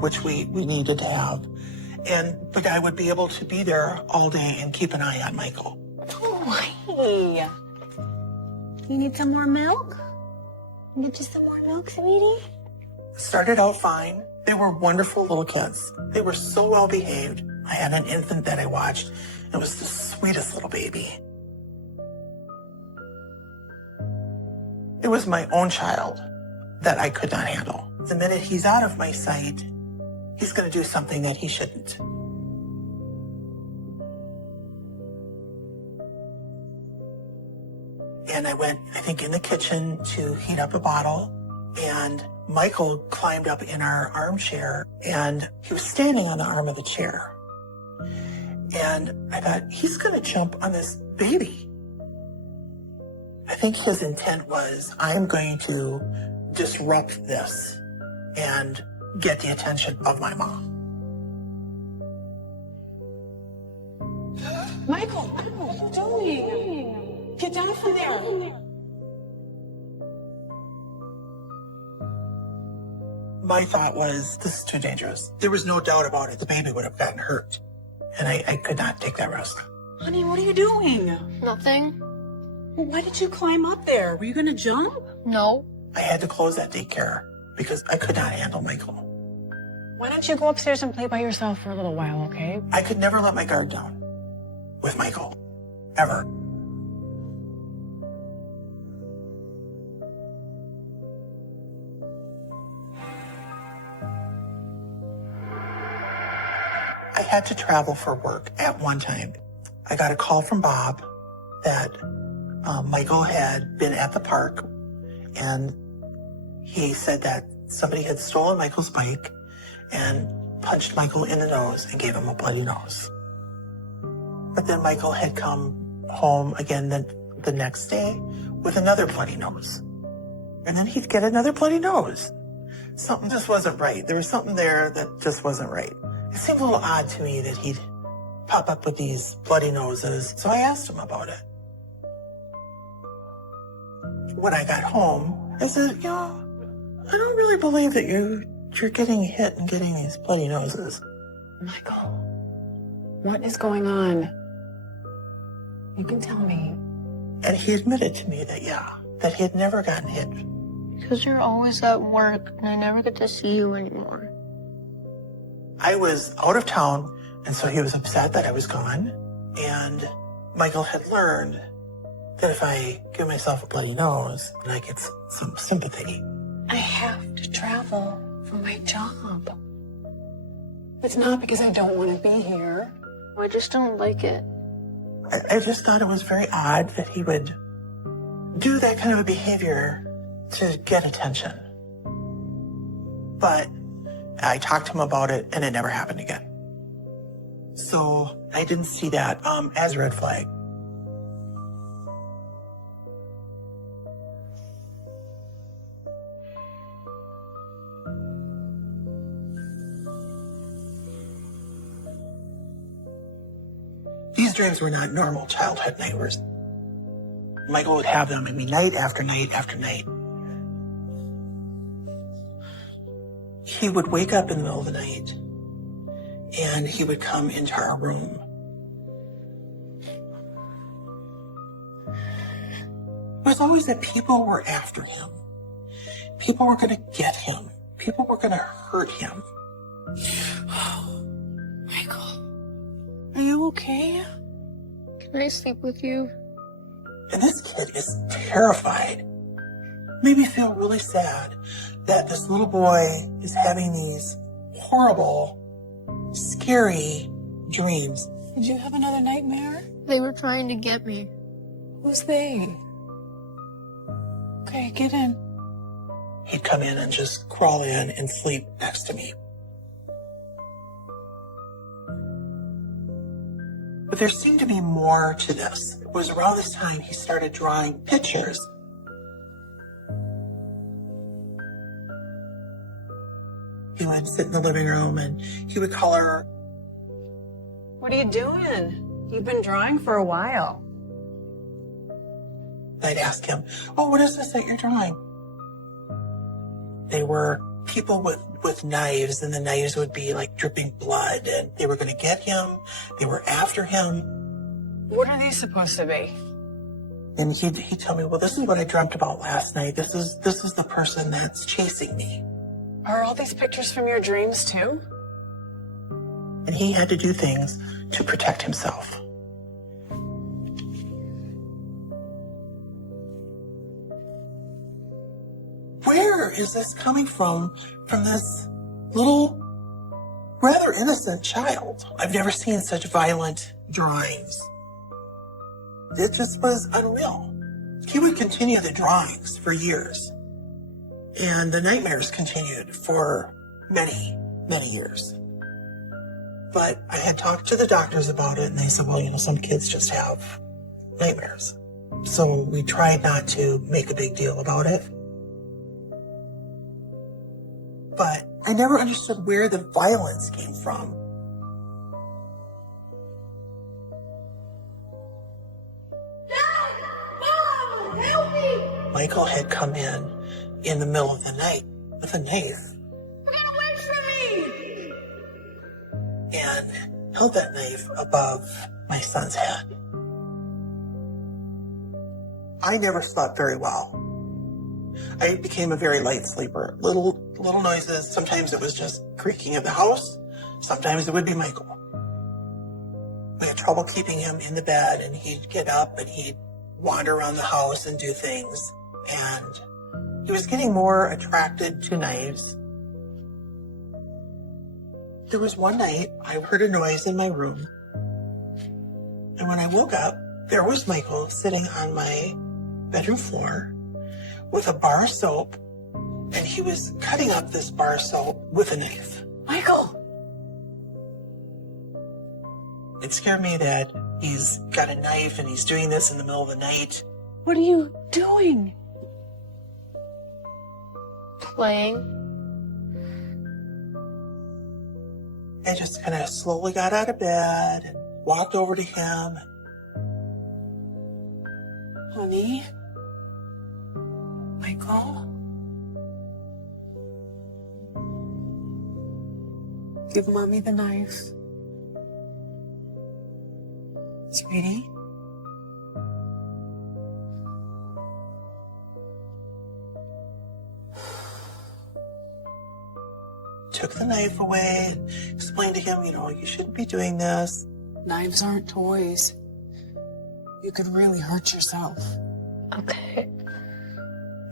which we needed to have, but I would be able to be there all day and keep an eye on Michael. Oh, hey. You need some more milk? Get you some more milk, sweetie? Started out fine. They were wonderful little kids. They were so well behaved. I had an infant that I watched. It was the sweetest little baby. It was my own child that I could not handle. The minute he's out of my sight, he's going to do something that he shouldn't. And I went, I think, in the kitchen to heat up a bottle, and Michael climbed up in our armchair, and he was standing on the arm of the chair. And I thought, he's going to jump on this baby. I think his intent was, I'm going to disrupt this and get the attention of my mom. Michael, what are you doing? Get down from there. My thought was, this is too dangerous. There was no doubt about it. The baby would have gotten hurt. And I could not take that risk. Honey, what are you doing? Nothing. Well, why did you climb up there? Were you going to jump? No. I had to close that daycare because I could not handle Michael. Why don't you go upstairs and play by yourself for a little while, okay? I could never let my guard down with Michael. Ever. I had to travel for work at one time. I got a call from Bob that Michael had been at the park, and he said that somebody had stolen Michael's bike and punched Michael in the nose and gave him a bloody nose. But then Michael had come home again the next day with another bloody nose. And then he'd get another bloody nose. Something just wasn't right. There was something there that just wasn't right. It seemed a little odd to me that he'd pop up with these bloody noses, so I asked him about it. When I got home, I said, I don't really believe that you're getting hit and getting these bloody noses. Michael, what is going on? You can tell me. And he admitted to me that he had never gotten hit. Because you're always at work and I never get to see you anymore. I was out of town, and so he was upset that I was gone. And Michael had learned that if I give myself a bloody nose, then I get some sympathy. I have to travel for my job. It's not because I don't want to be here. I just don't like it. I just thought it was very odd that he would do that kind of a behavior to get attention. But I talked to him about it, and it never happened again. So I didn't see that as a red flag. These dreams were not normal childhood nightmares. Michael would have them, night after night after night. He would wake up in the middle of the night, and he would come into our room. It was always that people were after him. People were going to get him. People were going to hurt him. Michael, are you okay? Can I sleep with you? And this kid is terrified. Made me feel really sad that this little boy is having these horrible, scary dreams. Did you have another nightmare? They were trying to get me. Who's they? Okay, get in. He'd come in and just crawl in and sleep next to me. But there seemed to be more to this. It was around this time he started drawing pictures. He would sit in the living room and he would color. What are you doing? You've been drawing for a while. I'd ask him, "Oh, what is this that you're drawing?" They were people with knives, and the knives would be like dripping blood, and they were going to get him. They were after him. What are these supposed to be? And he'd tell me, "Well, this is what I dreamt about last night. This is the person that's chasing me." Are all these pictures from your dreams too? And he had to do things to protect himself. Where is this coming from this little, rather innocent child? I've never seen such violent drawings. It just was unreal. He would continue the drawings for years. And the nightmares continued for many, many years. But I had talked to the doctors about it, and they said, well, some kids just have nightmares. So we tried not to make a big deal about it. But I never understood where the violence came from. Mom, help me! Michael had come in the middle of the night with a knife. Run away from me! And held that knife above my son's head. I never slept very well. I became a very light sleeper. Little noises. Sometimes it was just creaking of the house. Sometimes it would be Michael. We had trouble keeping him in the bed, and he'd get up and he'd wander around the house and do things. And he was getting more attracted to knives. There was one night I heard a noise in my room. And when I woke up, there was Michael sitting on my bedroom floor with a bar of soap, and he was cutting up this bar of soap with a knife. Michael! It scared me that he's got a knife and he's doing this in the middle of the night. What are you doing? Playing. I just kind of slowly got out of bed and walked over to him. Honey? Michael? Give Mommy the knife. Sweetie? Took the knife away and explained to him, you shouldn't be doing this. Knives aren't toys. You could really hurt yourself. Okay.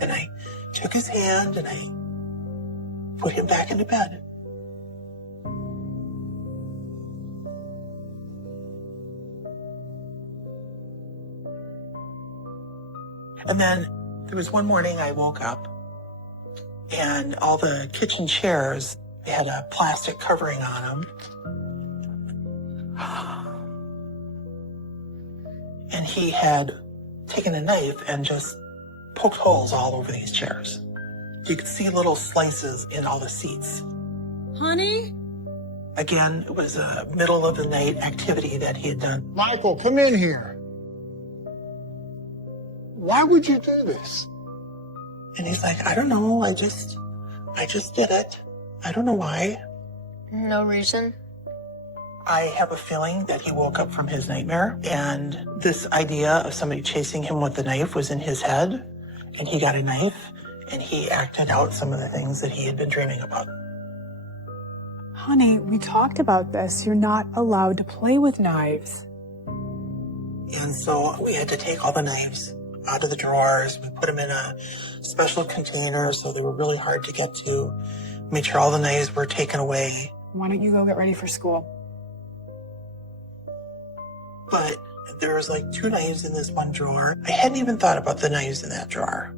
And I took his hand and I put him back into bed. And then there was one morning I woke up and all the kitchen chairs, they had a plastic covering on them. And he had taken a knife and just poked holes all over these chairs. You could see little slices in all the seats. Honey? Again, it was a middle of the night activity that he had done. Michael, come in here. Why would you do this? And he's like, I don't know, I just did it. I don't know why. No reason? I have a feeling that he woke up from his nightmare and this idea of somebody chasing him with a knife was in his head, and he got a knife and he acted out some of the things that he had been dreaming about. Honey, we talked about this. You're not allowed to play with knives. And so we had to take all the knives out of the drawers. We put them in a special container so they were really hard to get to. Made sure all the knives were taken away. Why don't you go get ready for school? But there was like 2 knives in this one drawer. I hadn't even thought about the knives in that drawer.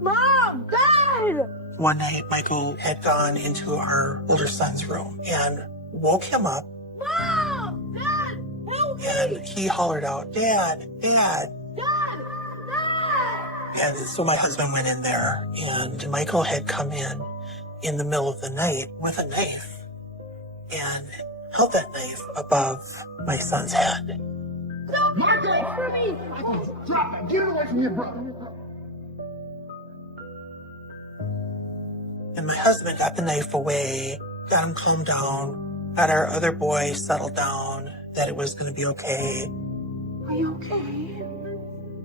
Mom! Dad! One night, Michael had gone into our older son's room and woke him up. Mom! Dad! Help me! And he hollered out, Dad, Dad. Dad! Dad! And so my husband went in there, and Michael had come in the middle of the night with a knife and held that knife above my son's head. Stop! Michael! For me! Michael, drop it. Get it away from your brother. And my husband got the knife away, got him calmed down, got our other boy settled down, that it was going to be okay. Are you okay?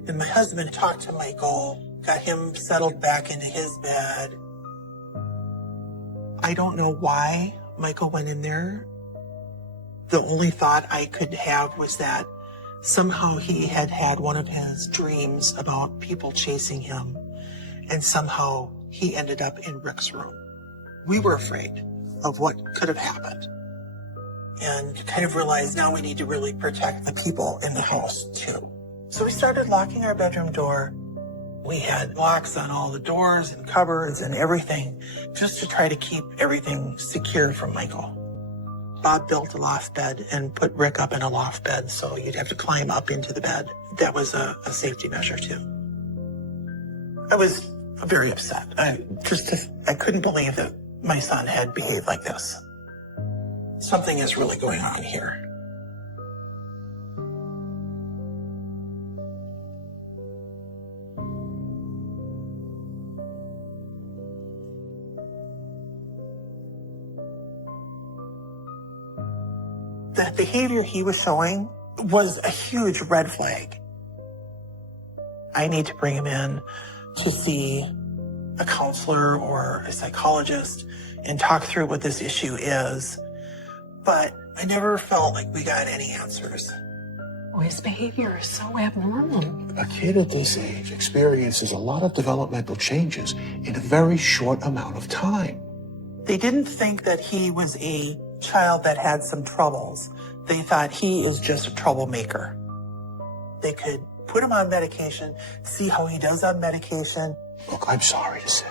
And my husband talked to Michael, got him settled back into his bed. I don't know why Michael went in there. The only thought I could have was that somehow he had had one of his dreams about people chasing him, and somehow he ended up in Rick's room. We were afraid of what could have happened, and kind of realized now we need to really protect the people in the house too. So we started locking our bedroom door. We had locks on all the doors and cupboards and everything, just to try to keep everything secure from Michael. Bob built a loft bed and put Rick up in a loft bed, so you'd have to climb up into the bed. That was a safety measure too. I was very upset. I couldn't believe that my son had behaved like this. Something is really going on here. The behavior he was showing was a huge red flag. I need to bring him in to see a counselor or a psychologist and talk through what this issue is. But I never felt like we got any answers. Oh, his behavior is so abnormal. A kid at this age experiences a lot of developmental changes in a very short amount of time. They didn't think that he was a child that had some troubles. They thought he is just a troublemaker. They could put him on medication, see how he does on medication. Look, I'm sorry to say,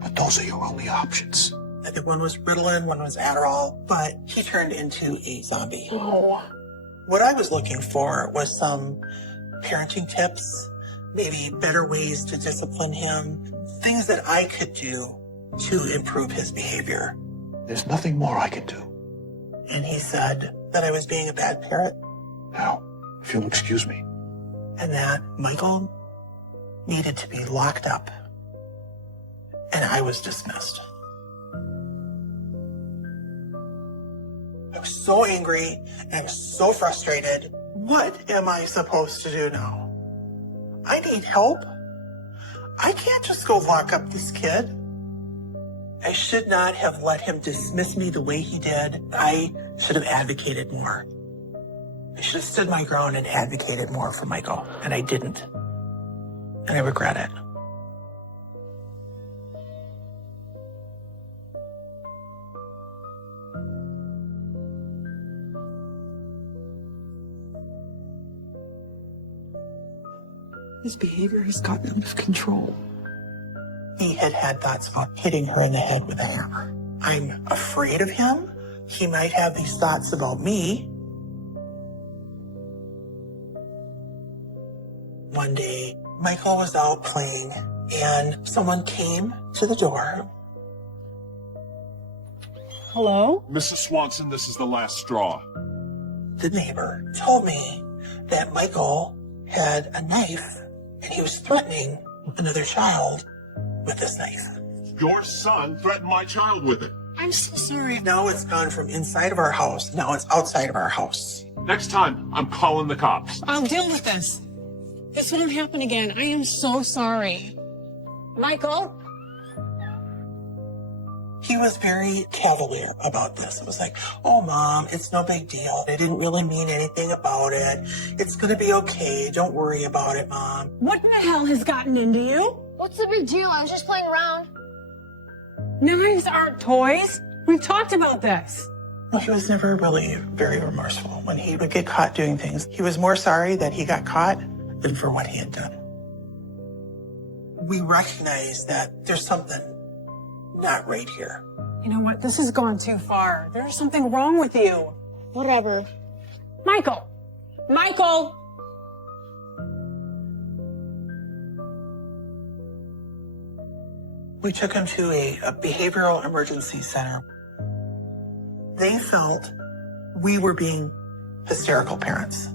but those are your only options. I think one was Ritalin, one was Adderall, but he turned into a zombie. Oh. What I was looking for was some parenting tips, maybe better ways to discipline him, things that I could do to improve his behavior. There's nothing more I can do. And he said that I was being a bad parent. Now, if you'll excuse me. And that Michael needed to be locked up. And I was dismissed. I was so angry and I was so frustrated. What am I supposed to do now? I need help. I can't just go lock up this kid. I should not have let him dismiss me the way he did. I should have advocated more. I should have stood my ground and advocated more for Michael, and I didn't. And I regret it. His behavior has gotten out of control. He had thoughts about hitting her in the head with a hammer. I'm afraid of him. He might have these thoughts about me. One day, Michael was out playing, and someone came to the door. Hello? Mrs. Swanson, this is the last straw. The neighbor told me that Michael had a knife, and he was threatening another child with this knife. Your son threatened my child with it. I'm so sorry. Now it's gone from inside of our house. Now it's outside of our house. Next time, I'm calling the cops. I'll deal with this. This won't happen again. I am so sorry. Michael? He was very cavalier about this. It was like, oh, Mom, it's no big deal. I didn't really mean anything about it. It's going to be okay. Don't worry about it, Mom. What the hell has gotten into you? What's the big deal? I was just playing around. Knives aren't toys. We've talked about this. Well, he was never really very remorseful. When he would get caught doing things, he was more sorry that he got caught than for what he had done. We recognize that there's something not right here. You know what? This has gone too far. There's something wrong with you. Whatever. Michael! Michael! We took him to a behavioral emergency center. They felt we were being hysterical parents,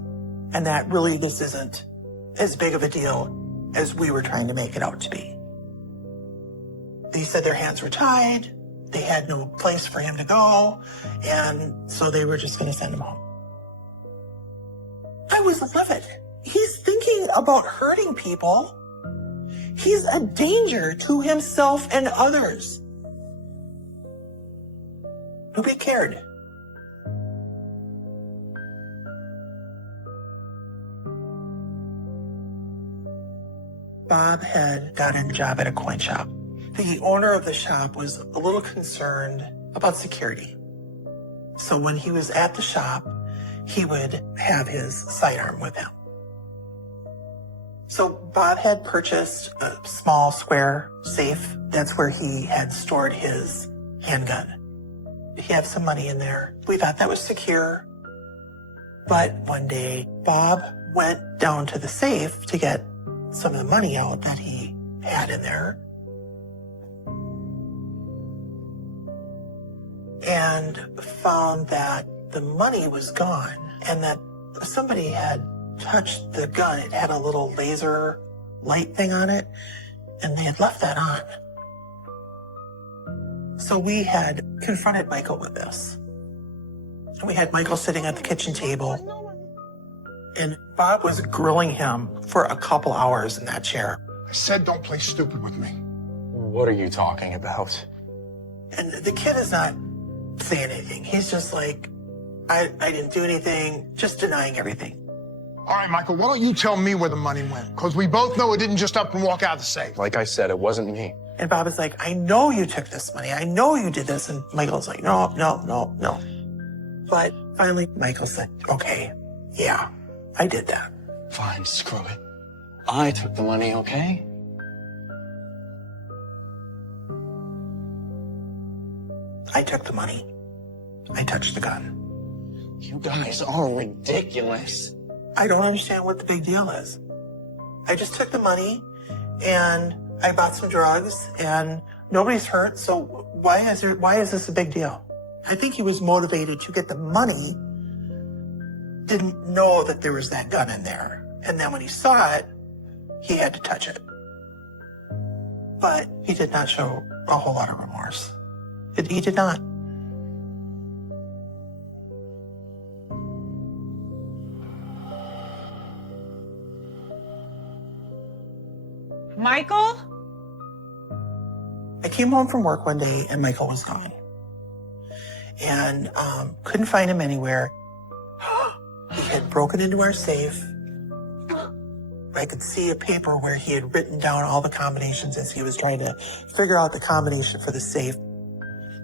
and that really this isn't as big of a deal as we were trying to make it out to be. They said their hands were tied, they had no place for him to go, and so they were just going to send him home. I was livid. He's thinking about hurting people. He's a danger to himself and others. Nobody cared. Bob had gotten a job at a coin shop. The owner of the shop was a little concerned about security. So when he was at the shop, he would have his sidearm with him. So Bob had purchased a small square safe. That's where he had stored his handgun. He had some money in there. We thought that was secure. But one day, Bob went down to the safe to get some of the money out that he had in there. And found that the money was gone and that somebody had touched the gun. It had a little laser light thing on it, and they had left that on. So we had confronted Michael with this. We had Michael sitting at the kitchen table, and Bob was grilling him for a couple hours in that chair. I said don't play stupid with me. What are you talking about? And the kid is not saying anything. He's just like, I didn't do anything, just denying everything. All right, Michael, why don't you tell me where the money went? Because we both know it didn't just up and walk out of the safe. Like I said, it wasn't me. And Bob is like, I know you took this money. I know you did this. And Michael's like, no. But finally, Michael said, okay, yeah, I did that. Fine, screw it. I took the money, okay? I took the money. I touched the gun. You guys are ridiculous. I don't understand what the big deal is. I just took the money and I bought some drugs and nobody's hurt. So why is this a big deal? I think he was motivated to get the money, didn't know that there was that gun in there. And then when he saw it, he had to touch it. But he did not show a whole lot of remorse. He did not. Michael? I came home from work one day and Michael was gone. and couldn't find him anywhere. He had broken into our safe. I could see a paper where he had written down all the combinations as he was trying to figure out the combination for the safe.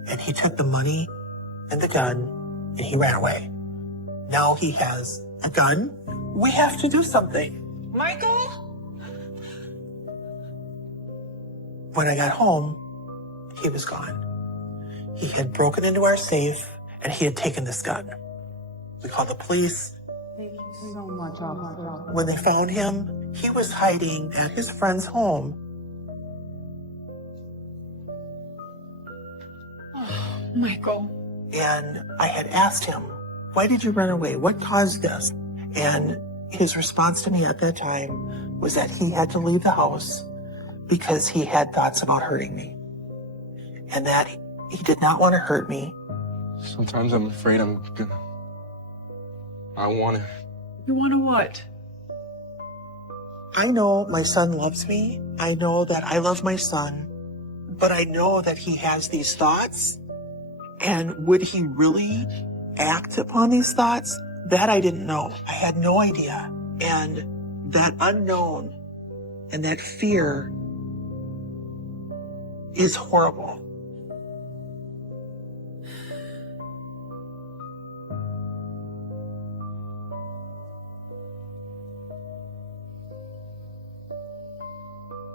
And he took the money and the gun and he ran away. Now he has a gun. We have to do something. Michael? When I got home, he was gone. He had broken into our safe and he had taken this gun. We called the police. Thank you so much, officer. When they found him, he was hiding at his friend's home. Oh, Michael. And I had asked him, why did you run away? What caused this? And his response to me at that time was that he had to leave the house because he had thoughts about hurting me. And that he did not want to hurt me. Sometimes I'm afraid I want to. You want to what? I know my son loves me. I know that I love my son. But I know that he has these thoughts. And would he really act upon these thoughts? That I didn't know. I had no idea. And that unknown and that fear is horrible.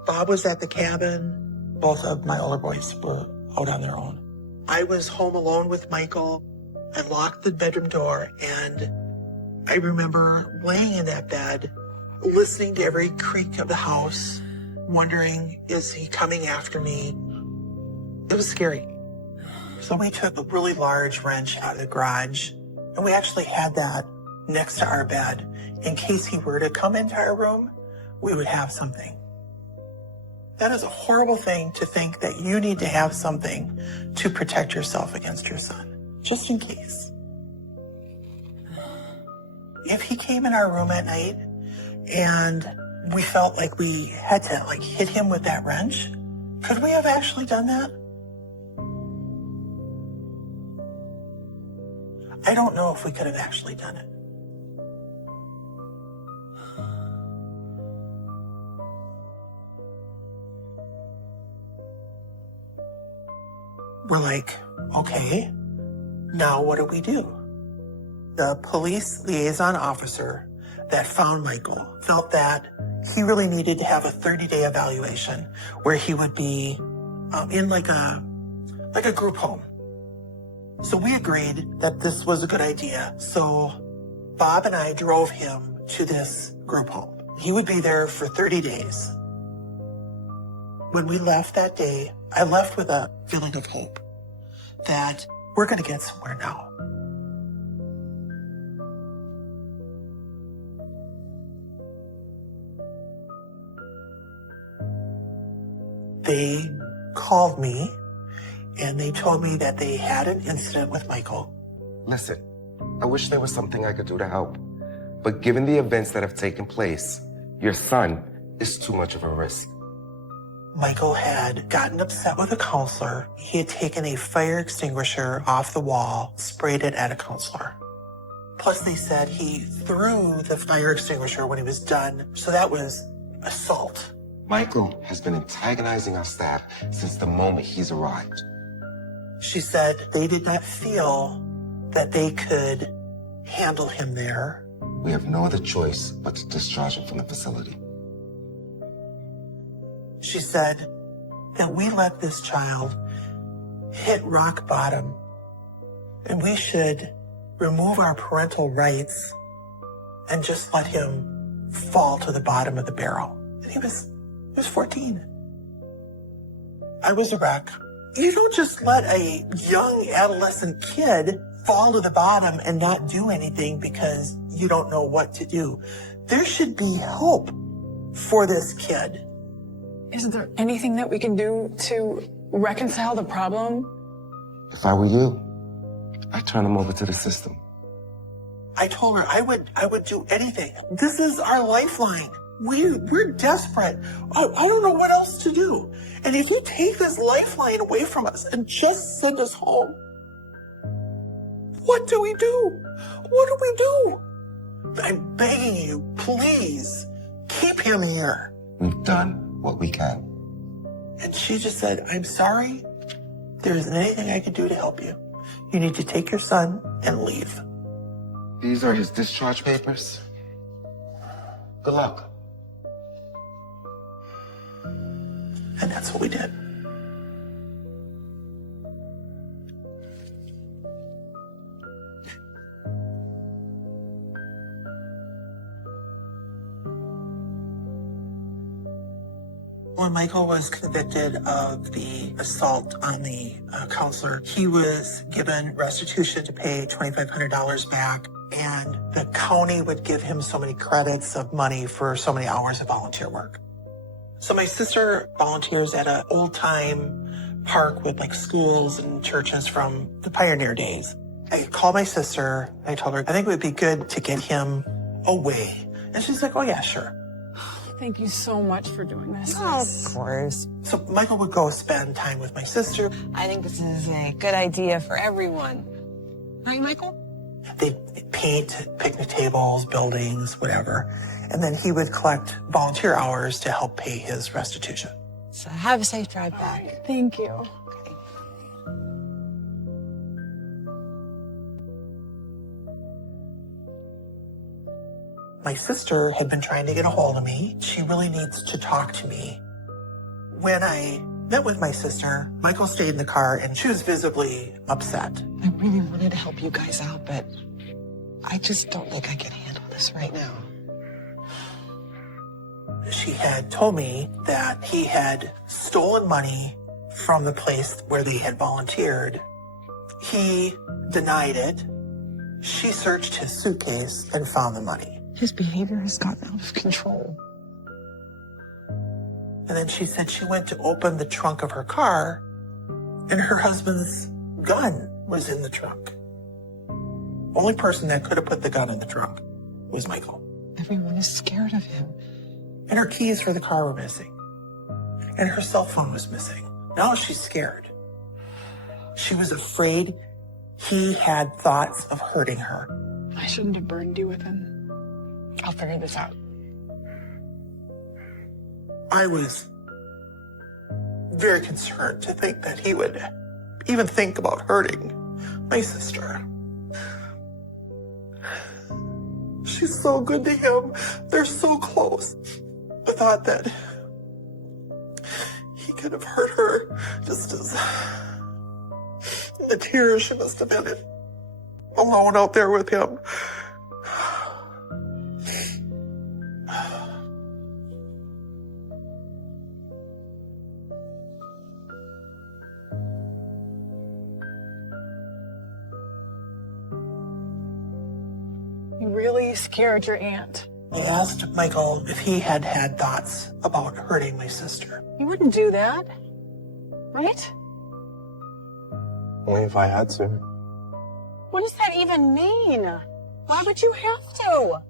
Bob was at the cabin. Both of my older boys were out on their own. I was home alone with Michael. I locked the bedroom door, and I remember laying in that bed, listening to every creak of the house, wondering, is he coming after me? It was scary. So we took a really large wrench out of the garage, and we actually had that next to our bed. In case he were to come into our room, we would have something. That is a horrible thing to think that you need to have something to protect yourself against your son, just in case. If he came in our room at night and we felt like we had to hit him with that wrench, could we have actually done that? I don't know if we could have actually done it. We're like, okay, now what do we do? The police liaison officer that found Michael felt that he really needed to have a 30-day evaluation where he would be in like a group home. So we agreed that this was a good idea. So Bob and I drove him to this group home. He would be there for 30 days. When we left that day, I left with a feeling of hope that we're going to get somewhere now. They called me and they told me that they had an incident with Michael. Listen, I wish there was something I could do to help. But given the events that have taken place, your son is too much of a risk. Michael had gotten upset with a counselor. He had taken a fire extinguisher off the wall, sprayed it at a counselor. Plus, they said he threw the fire extinguisher when he was done, so that was assault. Michael has been antagonizing our staff since the moment he's arrived. She said they did not feel that they could handle him there. We have no other choice but to discharge him from the facility. She said that we let this child hit rock bottom and we should remove our parental rights and just let him fall to the bottom of the barrel. And he was 14. I was a wreck. You don't just let a young adolescent kid fall to the bottom and not do anything because you don't know what to do. There should be hope for this kid. Is there anything that we can do to reconcile the problem? If I were you, I'd turn him over to the system. I told her I would do anything. This is our lifeline. We're desperate. I don't know what else to do. And if you take this lifeline away from us and just send us home, What do we do? What do we do? I'm begging you, please, keep him here. We've done what we can. And she just said, I'm sorry. There isn't anything I can do to help you. You need to take your son and leave. These are his discharge papers. Good luck. And that's what we did. When Michael was convicted of the assault on the counselor, he was given restitution to pay $2,500 back, and the county would give him so many credits of money for so many hours of volunteer work. So my sister volunteers at an old-time park with like schools and churches from the pioneer days. I called my sister. I told her, I think it would be good to get him away. And she's like, oh yeah, sure. Thank you so much for doing this. Oh, of course. So Michael would go spend time with my sister. I think this is a good idea for everyone. Right, Michael? They'd paint picnic tables, buildings, whatever. And then he would collect volunteer hours to help pay his restitution. So have a safe drive back. Thank you. My sister had been trying to get a hold of me. She really needs to talk to me. When I met with my sister, Michael stayed in the car and she was visibly upset. I really wanted to help you guys out, but I just don't think I can handle this right now. She had told me that he had stolen money from the place where they had volunteered. He denied it. She searched his suitcase and found the money. His behavior has gotten out of control. And then she said she went to open the trunk of her car and her husband's gun was in the trunk. Only person that could have put the gun in the trunk was Michael. Everyone is scared of him. And her keys for the car were missing. And her cell phone was missing. Now she's scared. She was afraid he had thoughts of hurting her. I shouldn't have burdened you with him. I'll figure this out. I was very concerned to think that he would even think about hurting my sister. She's so good to him. They're so close. I thought that he could have hurt her just as the tears she must have been alone out there with him. You really scared your aunt. I asked Michael if he had had thoughts about hurting my sister. You wouldn't do that, right? Only if I had to. What does that even mean? Why would you have to?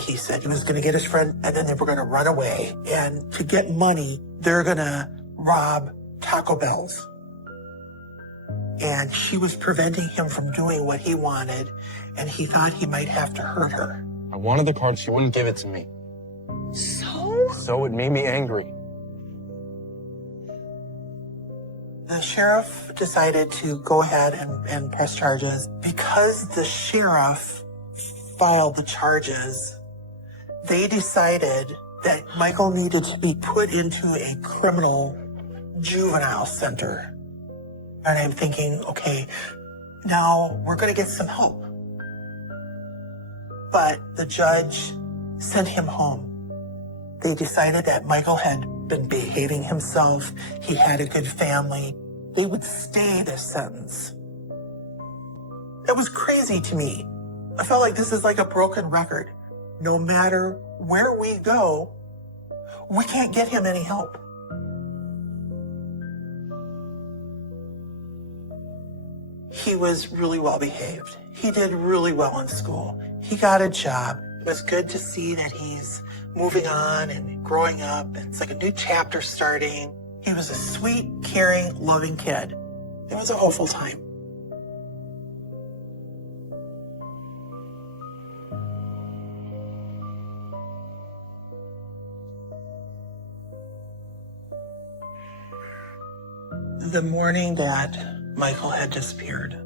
He said he was going to get his friend and then they were going to run away. And to get money, they're going to rob Taco Bell's. And she was preventing him from doing what he wanted, and he thought he might have to hurt her. I wanted the card. She wouldn't give it to me. So it made me angry. The sheriff decided to go ahead and press charges. Because the sheriff filed the charges, they decided that Michael needed to be put into a criminal juvenile center. And I'm thinking, okay, now we're going to get some help. But the judge sent him home. They decided that Michael had been behaving himself. He had a good family. They would stay this sentence. That was crazy to me. I felt like this is like a broken record. No matter where we go, we can't get him any help. He was really well behaved. He did really well in school. He got a job. It was good to see that he's moving on and growing up. It's like a new chapter starting. He was a sweet, caring, loving kid. It was a hopeful time. The morning that Michael had disappeared,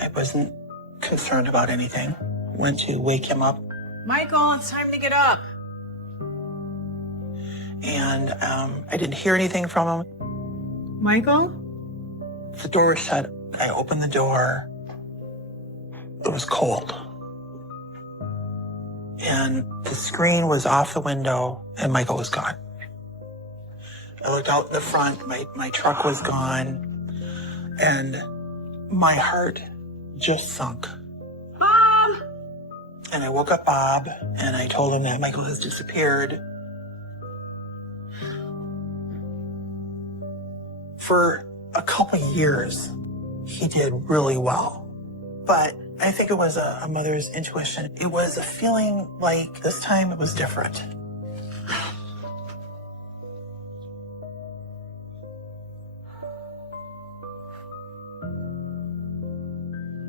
I wasn't concerned about anything. Went to wake him up, Michael, it's time to get up. and I didn't hear anything from him. Michael? The door was shut. I opened the door. It was cold. And the screen was off the window, and Michael was gone. I looked out in the front. My truck was gone. And my heart just sunk. Mom! And I woke up Bob, and I told him that Michael has disappeared. For a couple years, he did really well. But I think it was a mother's intuition. It was a feeling like this time it was different.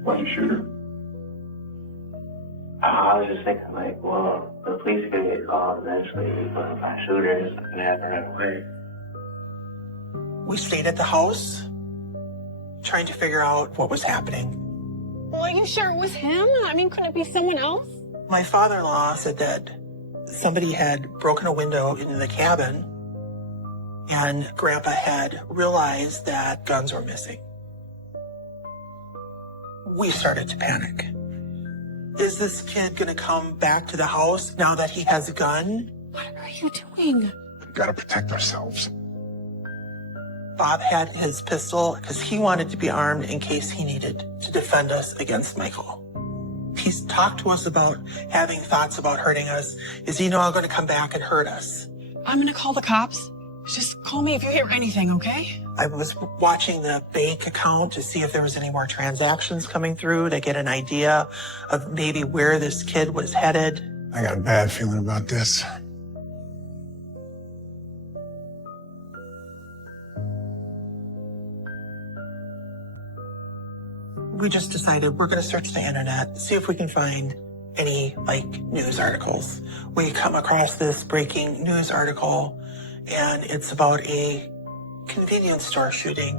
Why'd you shoot her? I was just thinking, like, well, the police are gonna get called eventually, but if I shoot her, it's not gonna happen right away. We stayed at the house, trying to figure out what was happening. Well, are you sure it was him? I mean, couldn't it be someone else? My father-in-law said that somebody had broken a window into the cabin, and Grandpa had realized that guns were missing. We started to panic. Is this kid gonna come back to the house now that he has a gun? What are you doing? We've got to protect ourselves. Bob had his pistol because he wanted to be armed in case he needed to defend us against Michael. He's talked to us about having thoughts about hurting us. Is he now going to come back and hurt us? I'm gonna call the cops. Just call me if you hear anything, okay? I was watching the bank account to see if there was any more transactions coming through to get an idea of maybe where this kid was headed. I got a bad feeling about this. We just decided we're going to search the internet, see if we can find any, news articles. We come across this breaking news article, and it's about a convenience store shooting.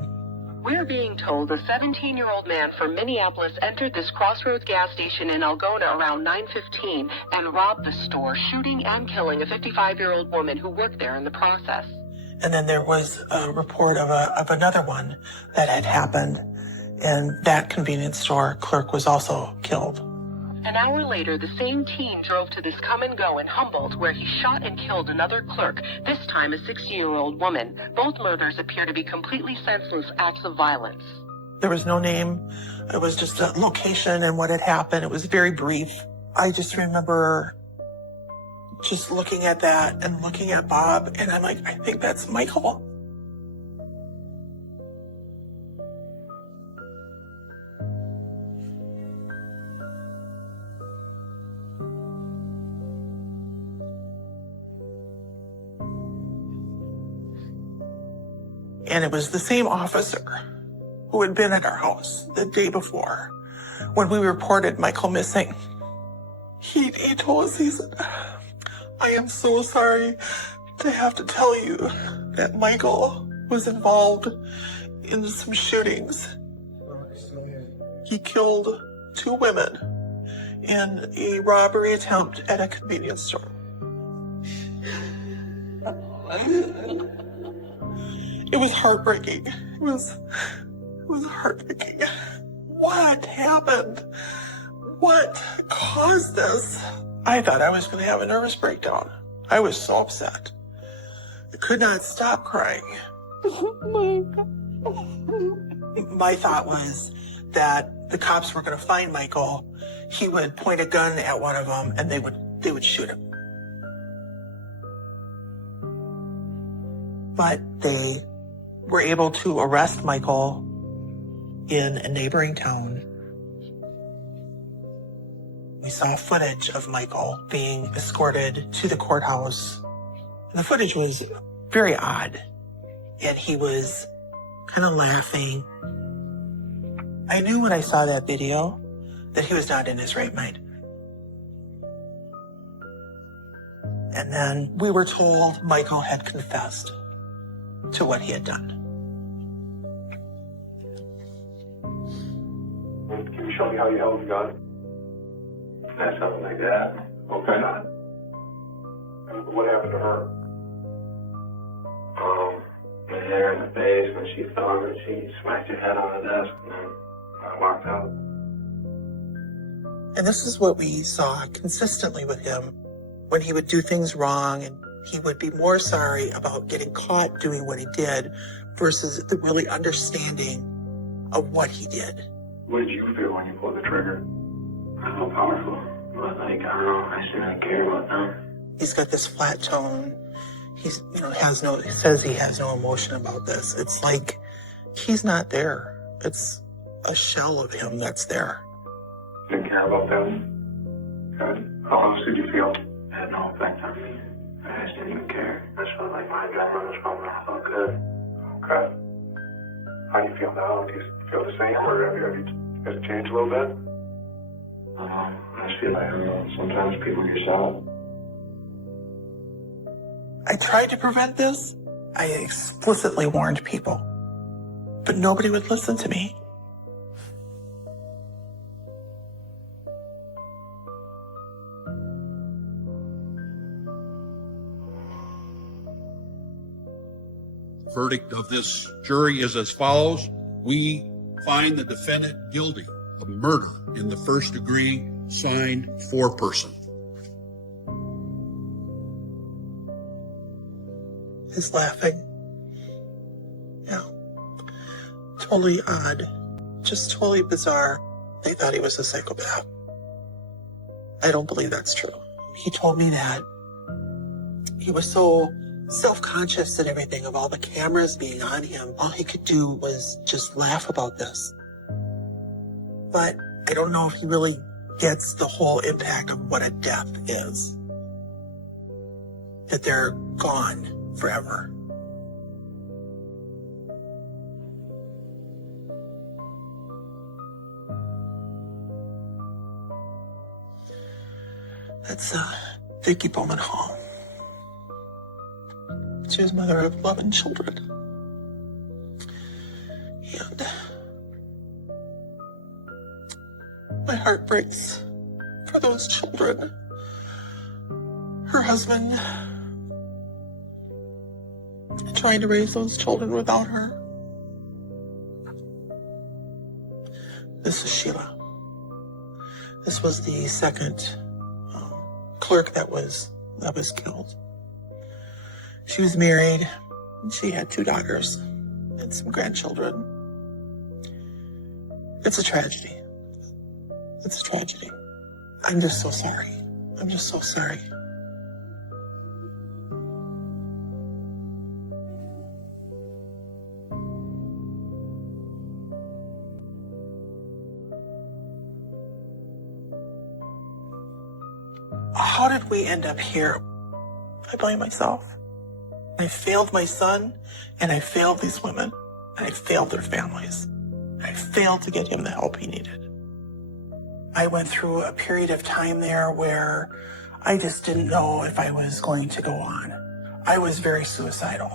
We're being told a 17-year-old man from Minneapolis entered this Crossroads gas station in Algona around 9:15 and robbed the store, shooting and killing a 55-year-old woman who worked there in the process. And then there was a report of another one that had happened, and that convenience store clerk was also killed. An hour later, the same teen drove to this come and go in Humboldt, where he shot and killed another clerk, this time a 60-year-old woman. Both murders appear to be completely senseless acts of violence. There was no name. It was just a location and what had happened. It was very brief. I just remember just looking at that and looking at Bob, and I'm like, I think that's Michael. And it was the same officer who had been at our house the day before when we reported Michael missing. He told us, he said, I am so sorry to have to tell you that Michael was involved in some shootings. He killed 2 women in a robbery attempt at a convenience store. It was heartbreaking. It was heartbreaking. What happened? What caused this? I thought I was going to have a nervous breakdown. I was so upset. I could not stop crying. My thought was that the cops were going to find Michael. He would point a gun at one of them, and they would shoot him. But they were able to arrest Michael in a neighboring town. We saw footage of Michael being escorted to the courthouse. And the footage was very odd, and he was kind of laughing. I knew when I saw that video that he was not in his right mind. And then we were told Michael had confessed to what he had done. Can you show me how you held the gun? That's something like that. Okay. What happened to her? Hit her in the face when she fell and she smacked her head on the desk and then I walked out. And this is what we saw consistently with him when he would do things wrong, and he would be more sorry about getting caught doing what he did versus the really understanding of what he did. What did you feel when you pulled the trigger? I felt powerful, but I don't know, I just didn't care about them. He's got this flat tone. He's, he says he has no emotion about this. It's like he's not there. It's a shell of him that's there. Didn't care about them. Good. How else did you feel? It had no effect on me. I just didn't even care. I just felt like my adrenaline was pumping. I felt good. Okay. How do you feel now? Do you feel the same, or has it changed a little bit? I just feel like sometimes people get shot. I tried to prevent this. I explicitly warned people, but nobody would listen to me. The verdict of this jury is as follows. We find the defendant guilty of murder in the first degree, signed foreperson. He's laughing. Yeah. Totally odd. Just totally bizarre. They thought he was a psychopath. I don't believe that's true. He told me that he was so self-conscious and everything of all the cameras being on him. All he could do was just laugh about this. But I don't know if he really gets the whole impact of what a death is. That they're gone forever. That's Vicky Bowman Hall. She was mother of 11 children. And my heart breaks for those children. Her husband trying to raise those children without her. This is Sheila. This was the second clerk that was killed. She was married. She had 2 daughters and some grandchildren. It's a tragedy. It's a tragedy. I'm just so sorry. I'm just so sorry. How did we end up here? I blame myself. I failed my son, and I failed these women, and I failed their families. I failed to get him the help he needed. I went through a period of time there where I just didn't know if I was going to go on. I was very suicidal.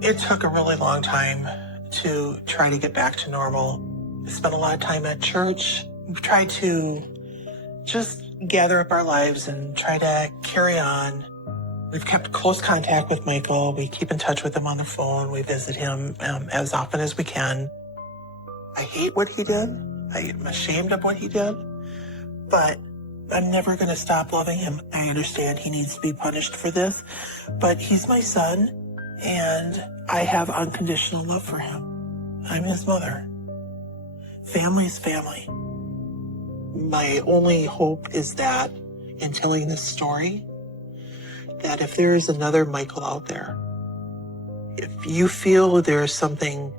It took a really long time to try to get back to normal. I spent a lot of time at church. We tried to just gather up our lives and try to carry on. We've kept close contact with Michael. We keep in touch with him on the phone. We visit him as often as we can. I hate what he did. I am ashamed of what he did, but I'm never going to stop loving him. I understand he needs to be punished for this, but he's my son, and I have unconditional love for him. I'm his mother. Family's family. My only hope is that in telling this story, that if there is another Michael out there, if you feel there is something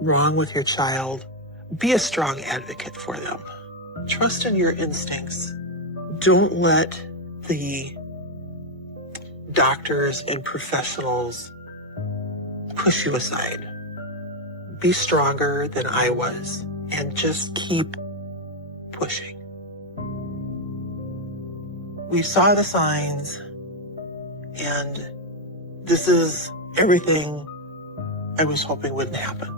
wrong with your child, be a strong advocate for them. Trust in your instincts. Don't let the doctors and professionals push you aside. Be stronger than I was and just keep pushing. We saw the signs, and this is everything I was hoping wouldn't happen.